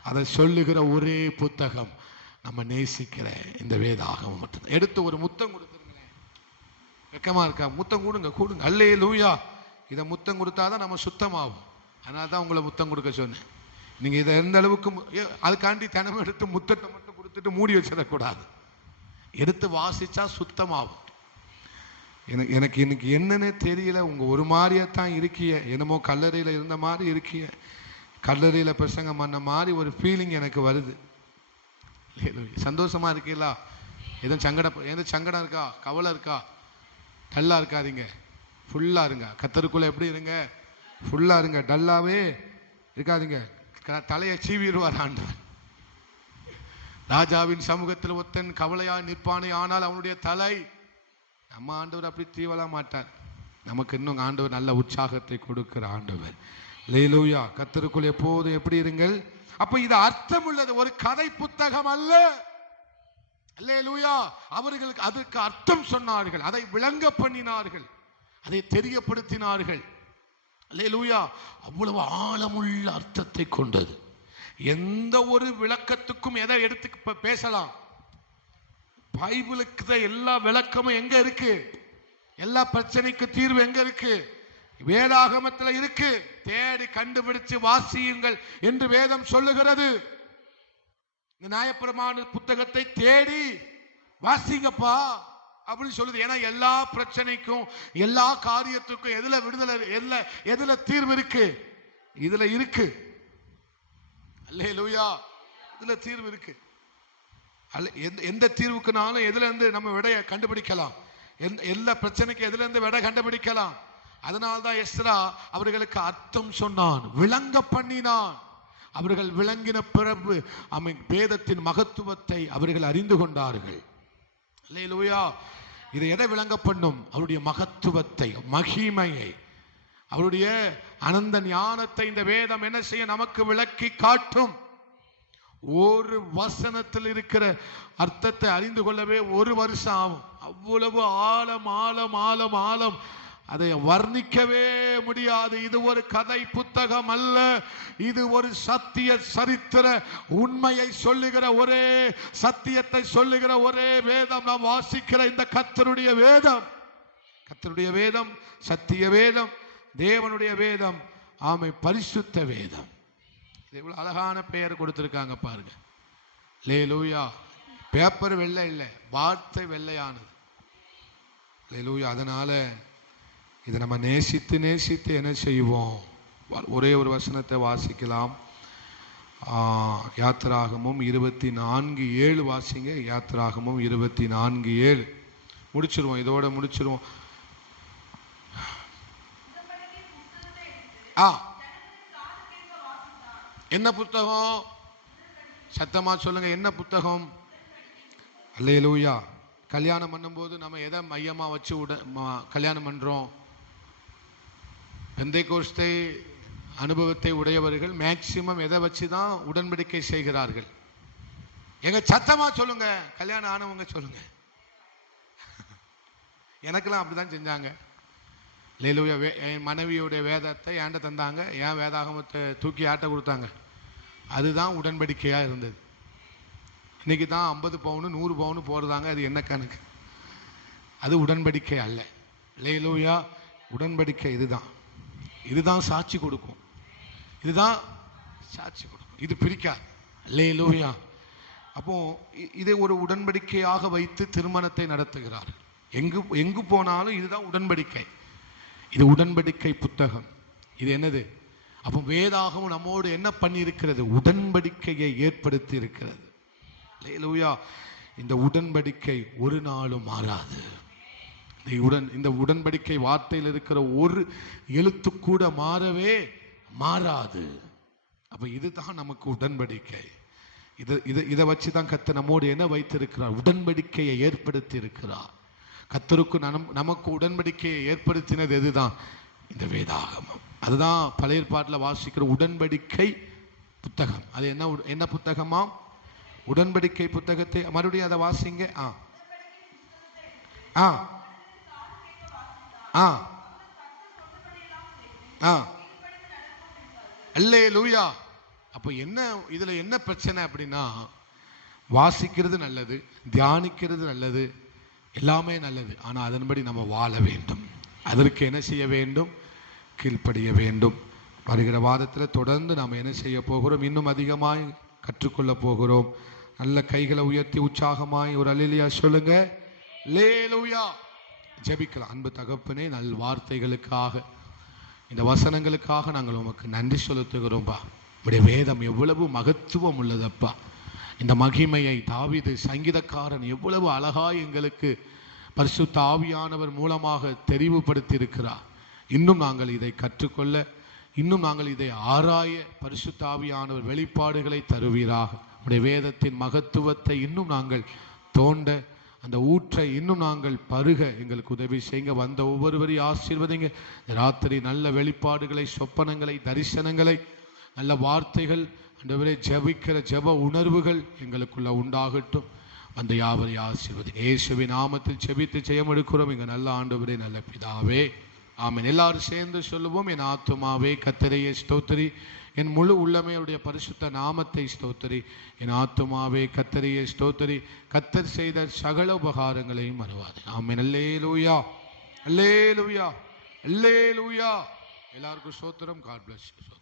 அதை சொல்லுகிற ஒரே புத்தகம் நம்ம நேசிக்கிற இந்த வேதாகமம் மட்டும்தான். எடுத்து ஒரு முத்தம் கொடுத்துருங்களேன். வெக்கமா இருக்கா? முத்தம் கொடுங்க, கொடுங்க. அல்லேலூயா. இதை முத்தம் கொடுத்தாதான் நம்ம சுத்தமாகும். அதனால தான் உங்களை முத்தம் கொடுக்க சொன்னேன். நீங்க இதை எந்த அளவுக்கு அதுக்காண்டி தினமும் எடுத்து முத்தத்தை மட்டும் கொடுத்துட்டு மூடி வச்சிடக்கூடாது. எடுத்து வாசிச்சா சுத்தமாகும். எனக்கு இன்னைக்கு என்னன்னே தெரியல. உங்க ஒரு மாதிரியத்தான் இருக்கிய, என்னமோ கல்லறையில இருந்த மாதிரி இருக்கிய, கல்லறையில பிரசங்கம் பண்ண மாதிரி ஒரு ஃபீலிங் எனக்கு வருது. சந்தோஷமா இருக்கீங்களா? எதுவும் சங்கடம் இருக்கா? கவலை இருக்கா? டல்லா இருக்காதீங்க, ஃபுல்லா இருங்க. கத்தருக்குள்ள எப்படி இருங்க? ஃபுல்லா இருங்க, டல்லாவே இருக்காதீங்க. தலையை சீவிடுவார் ஆண்டவர். ராஜாவின் சமூகத்தில் ஒத்தன் கவலையா நிற்பானே, ஆனால் அவனுடைய தலை. நம்ம ஆண்டவர் அப்படி தீவல மாட்டார். நமக்கு இன்னும் ஆண்டவர் நல்ல உற்சாகத்தை கொடுக்கிற ஆண்டவர். அல்லேலூயா. கர்த்தருக்குள் எப்போதும் எப்படி இருங்கள். அப்ப இது அர்த்தம் உள்ளது, ஒரு கதை புத்தகம் அல்ல. அல்லேலூயா. அவர்களுக்கு அதற்கு அர்த்தம் சொன்னார்கள், அதை விளங்க பண்ணினார்கள், அதை தெரியப்படுத்தினார்கள். அல்லேலூயா. அவ்வளவு ஆழமுள்ள அர்த்தத்தை கொண்டது. எந்த ஒரு விளக்கத்துக்கும் எதை எடுத்து பேசலாம். பைபிளுக்கு எல்லா விளக்கமும் எங்க இருக்கு? எல்லா பிரச்சனைக்கு தீர்வு எங்க இருக்கு? வேதாகமத்தில் இருக்கு. தேடி கண்டுபிடிச்சு வாசியுங்கள் என்று வேதம் சொல்லுகிறது. நியாயப்பிரமாண புத்தகத்தை தேடி வாசிங்கப்பா அப்படின்னு சொல்லுது. ஏன்னா எல்லா பிரச்சனைக்கும் எல்லா காரியத்துக்கும் எதுல விடுதலை, எதுல தீர்வு இருக்கு? இதுல இருக்கு. அல்லேலூயா. இதுல தீர்வு இருக்கு. எந்த தீர்வுக்குனாலும் எதுல இருந்து நம்ம விடைய கண்டுபிடிக்கலாம். எல்லா பிரச்சனைக்கு எதுல இருந்து விடை கண்டுபிடிக்கலாம். அதனால்தான் எஸ்ரா அவர்களுக்கு அர்த்தம் சொன்னான், விளங்க பண்ணினான். அவர்கள் விளங்கின பிறகு வேதத்தின் மகத்துவத்தை அவர்கள் அறிந்து கொண்டார்கள். அல்லேலூயா. இதை எதை விளங்க பண்ணும்? அவருடைய மகத்துவத்தை, மகிமையை, அவருடைய அனந்த ஞானத்தை இந்த வேதம் என்ன செய்ய? நமக்கு விளக்கி காட்டும். ஒரு வசனத்தில் இருக்கிற அர்த்தத்தை அறிந்து கொள்ளவே ஒரு வருஷம் ஆகும். அவ்வளவு ஆழம் ஆழம் ஆழம் ஆழம், அதை வர்ணிக்கவே முடியாது. இது ஒரு கதை புத்தகம் அல்ல, இது ஒரு சத்திய சரித்திர உண்மையை சொல்லுகிற ஒரே, சத்தியத்தை சொல்லுகிற ஒரே வேதம். நாம் வாசிக்கிற இந்த கர்த்தருடைய வேதம், கர்த்தருடைய வேதம் சத்திய வேதம், தேவனுடைய வேதம். ஆமை, பரிசுத்த வேதம். இவ்வளவு அழகான பெயர் கொடுத்திருக்காங்க பாருங்க. அல்லேலூயா. பேப்பர் வெள்ளை இல்லை, வார்த்தை வெள்ளையானது. அல்லேலூயா. அதனால இதை நம்ம நேசித்து நேசித்து என்ன செய்வோம்? ஒரே ஒரு வசனத்தை வாசிக்கலாம். யாத்திராகமும் 24:7 வாசிங்க. யாத்திராகமும் 24:7 முடிச்சிருவோம். இதோட முடிச்சிருவோம். என்ன புத்தகம்? சத்தமா சொல்லுங்க, என்ன புத்தகம்? அல்லேலூயா. கல்யாணம் பண்ணும்போது நம்ம எதை மையமா வச்சு கல்யாணம் பண்றோம்? பெந்தைக்கோஸ்தே அனுபவத்தை உடையவர்கள் மேக்சிமம் எதை வச்சுதான் உடன்படிக்கை செய்கிறார்கள்? எங்க சத்தமா சொல்லுங்க, கல்யாணம் ஆனவங்க சொல்லுங்க. எனக்கெல்லாம் அப்படிதான் செஞ்சாங்க. அல்லேலூயா. என் மனைவியுடைய வேதத்தை ஏண்ட தந்தாங்க, என் வேதாகமத்தை தூக்கி ஆட்ட கொடுத்தாங்க. அதுதான் உடன்படிக்கையா இருந்தது. இன்னைக்கு தான் 50 பவுன் 100 பவுன் போடுறாங்க. அது என்ன கணக்கு? அது உடன்படிக்கை அல்ல. அல்லேலூயா. உடன்படிக்கை இதுதான். இதுதான் சாட்சி கொடுக்கும். இதுதான் சாட்சி கொடுக்கும். இது பிரிக்காது. அல்லேலூயா. அப்போ இதை ஒரு உடன்படிக்கையாக வைத்து திருமணத்தை நடத்துகிறார். எங்கு போனாலும் இதுதான் உடன்படிக்கை. இது உடன்படிக்கை புத்தகம். இது என்னது? அப்போ வேதாகமும் நம்மோடு என்ன பண்ணி இருக்கிறது? உடன்படிக்கையை ஏற்படுத்தி இருக்கிறது. அல்லேலூயா. இந்த உடன்படிக்கை ஒரு நாளும் மாறாது. இந்த உடன்படிக்கை வார்த்தையில் இருக்கிற ஒரு எழுத்து கூட மாறவே மாறாது. அப்ப இதுதான் நமக்கு உடன்படிக்கை. இதை வச்சுதான் கர்த்தர் நம்மோடு என்ன வைத்திருக்கிறார்? உடன்படிக்கையை ஏற்படுத்தி இருக்கிறார். கர்த்தருக்கு நமக்கு உடன்படிக்கையை ஏற்படுத்தினது எதுதான்? இந்த வேதாகமம். அதுதான் பழைய ஏற்பாட்டில் வாசிக்கிற உடன்படிக்கை புத்தகம். அது என்ன புத்தகமா? உடன்படிக்கை புத்தகத்தை மறுபடியும் அதை வாசிங்க. அல்லேலூயா. அப்ப என்ன இதுல என்ன பிரச்சனை அப்படின்னா, வாசிக்கிறது நல்லது, தியானிக்கிறது நல்லது, எல்லாமே நல்லது. ஆனா அதன்படி நம்ம வாழ வேண்டும். அதற்கு என்ன செய்ய வேண்டும்? கீழ்ப்படிய வேண்டும். வருகிற வாரத்தில் தொடர்ந்து நாம் என்ன செய்ய போகிறோம்? இன்னும் அதிகமாய் கற்றுக்கொள்ள போகிறோம். நல்ல கைகளை உயர்த்தி உற்சாகமாய் ஒரு அல்லேலூயா சொல்லுங்க. அல்லேலூயா. ஜெபிக்கலாம். அன்பு தகப்பனே, நல் வார்த்தைகளுக்காக, இந்த வசனங்களுக்காக நாங்கள் உமக்கு நன்றி செலுத்துகிறோம்பா. உடைய வேதம் எவ்வளவு மகத்துவம் உள்ளதப்பா. இந்த மகிமையை தாவீது சங்கீதக்காரன் எவ்வளவு அழகாய் எங்களுக்கு பரிசுத்த ஆவியானவர் மூலமாக தெரிவுபடுத்தி இருக்கிறார். இன்னும் நாங்கள் இதை கற்றுக்கொள்ள, இன்னும் நாங்கள் இதை ஆராய பரிசுத்த ஆவியானவர் வெளிப்பாடுகளை தருவீராக. உடைய வேதத்தின் மகத்துவத்தை இன்னும் நாங்கள் தோண்ட, அந்த ஊற்றை இன்னும் நாங்கள் பருக எங்களுக்கு உதவி செய்யுங்க. வந்த ஒவ்வொருவரையும் ஆசீர்வதிங்க. ராத்திரி நல்ல வெளிப்பாடுகளை, சொப்பனங்களை, தரிசனங்களை, நல்ல வார்த்தைகள், ஆண்டவரே ஜெபிக்கிற ஜெப உணர்வுகள் எங்களுக்குள்ள உண்டாகட்டும். அந்த யாவரை ஆசீர்வதிங்க. இயேசுவின் நாமத்தில் ஜெபித்து ஜெயம் எடுக்கிறோம் எங்க நல்ல ஆண்டவரே, நல்ல பிதாவே, ஆமென். எல்லாரும் சேர்ந்து சொல்லுவோம். என் ஆத்துமாவே கர்த்தரையே ஸ்தோத்திரி, என் முழு உள்ளமே அவருடைய பரிசுத்த நாமத்தை ஸ்தோத்திரி. என் ஆத்துமாவே கர்த்தரையே ஸ்தோத்திரி, கர்த்தர் செய்த சகல உபகாரங்களையும் மறவாதே. ஆமென். அல்லேலூயா, அல்லேலூயா, அல்லேலூயா. எல்லாருக்கும் ஸ்தோத்திரம். God bless you.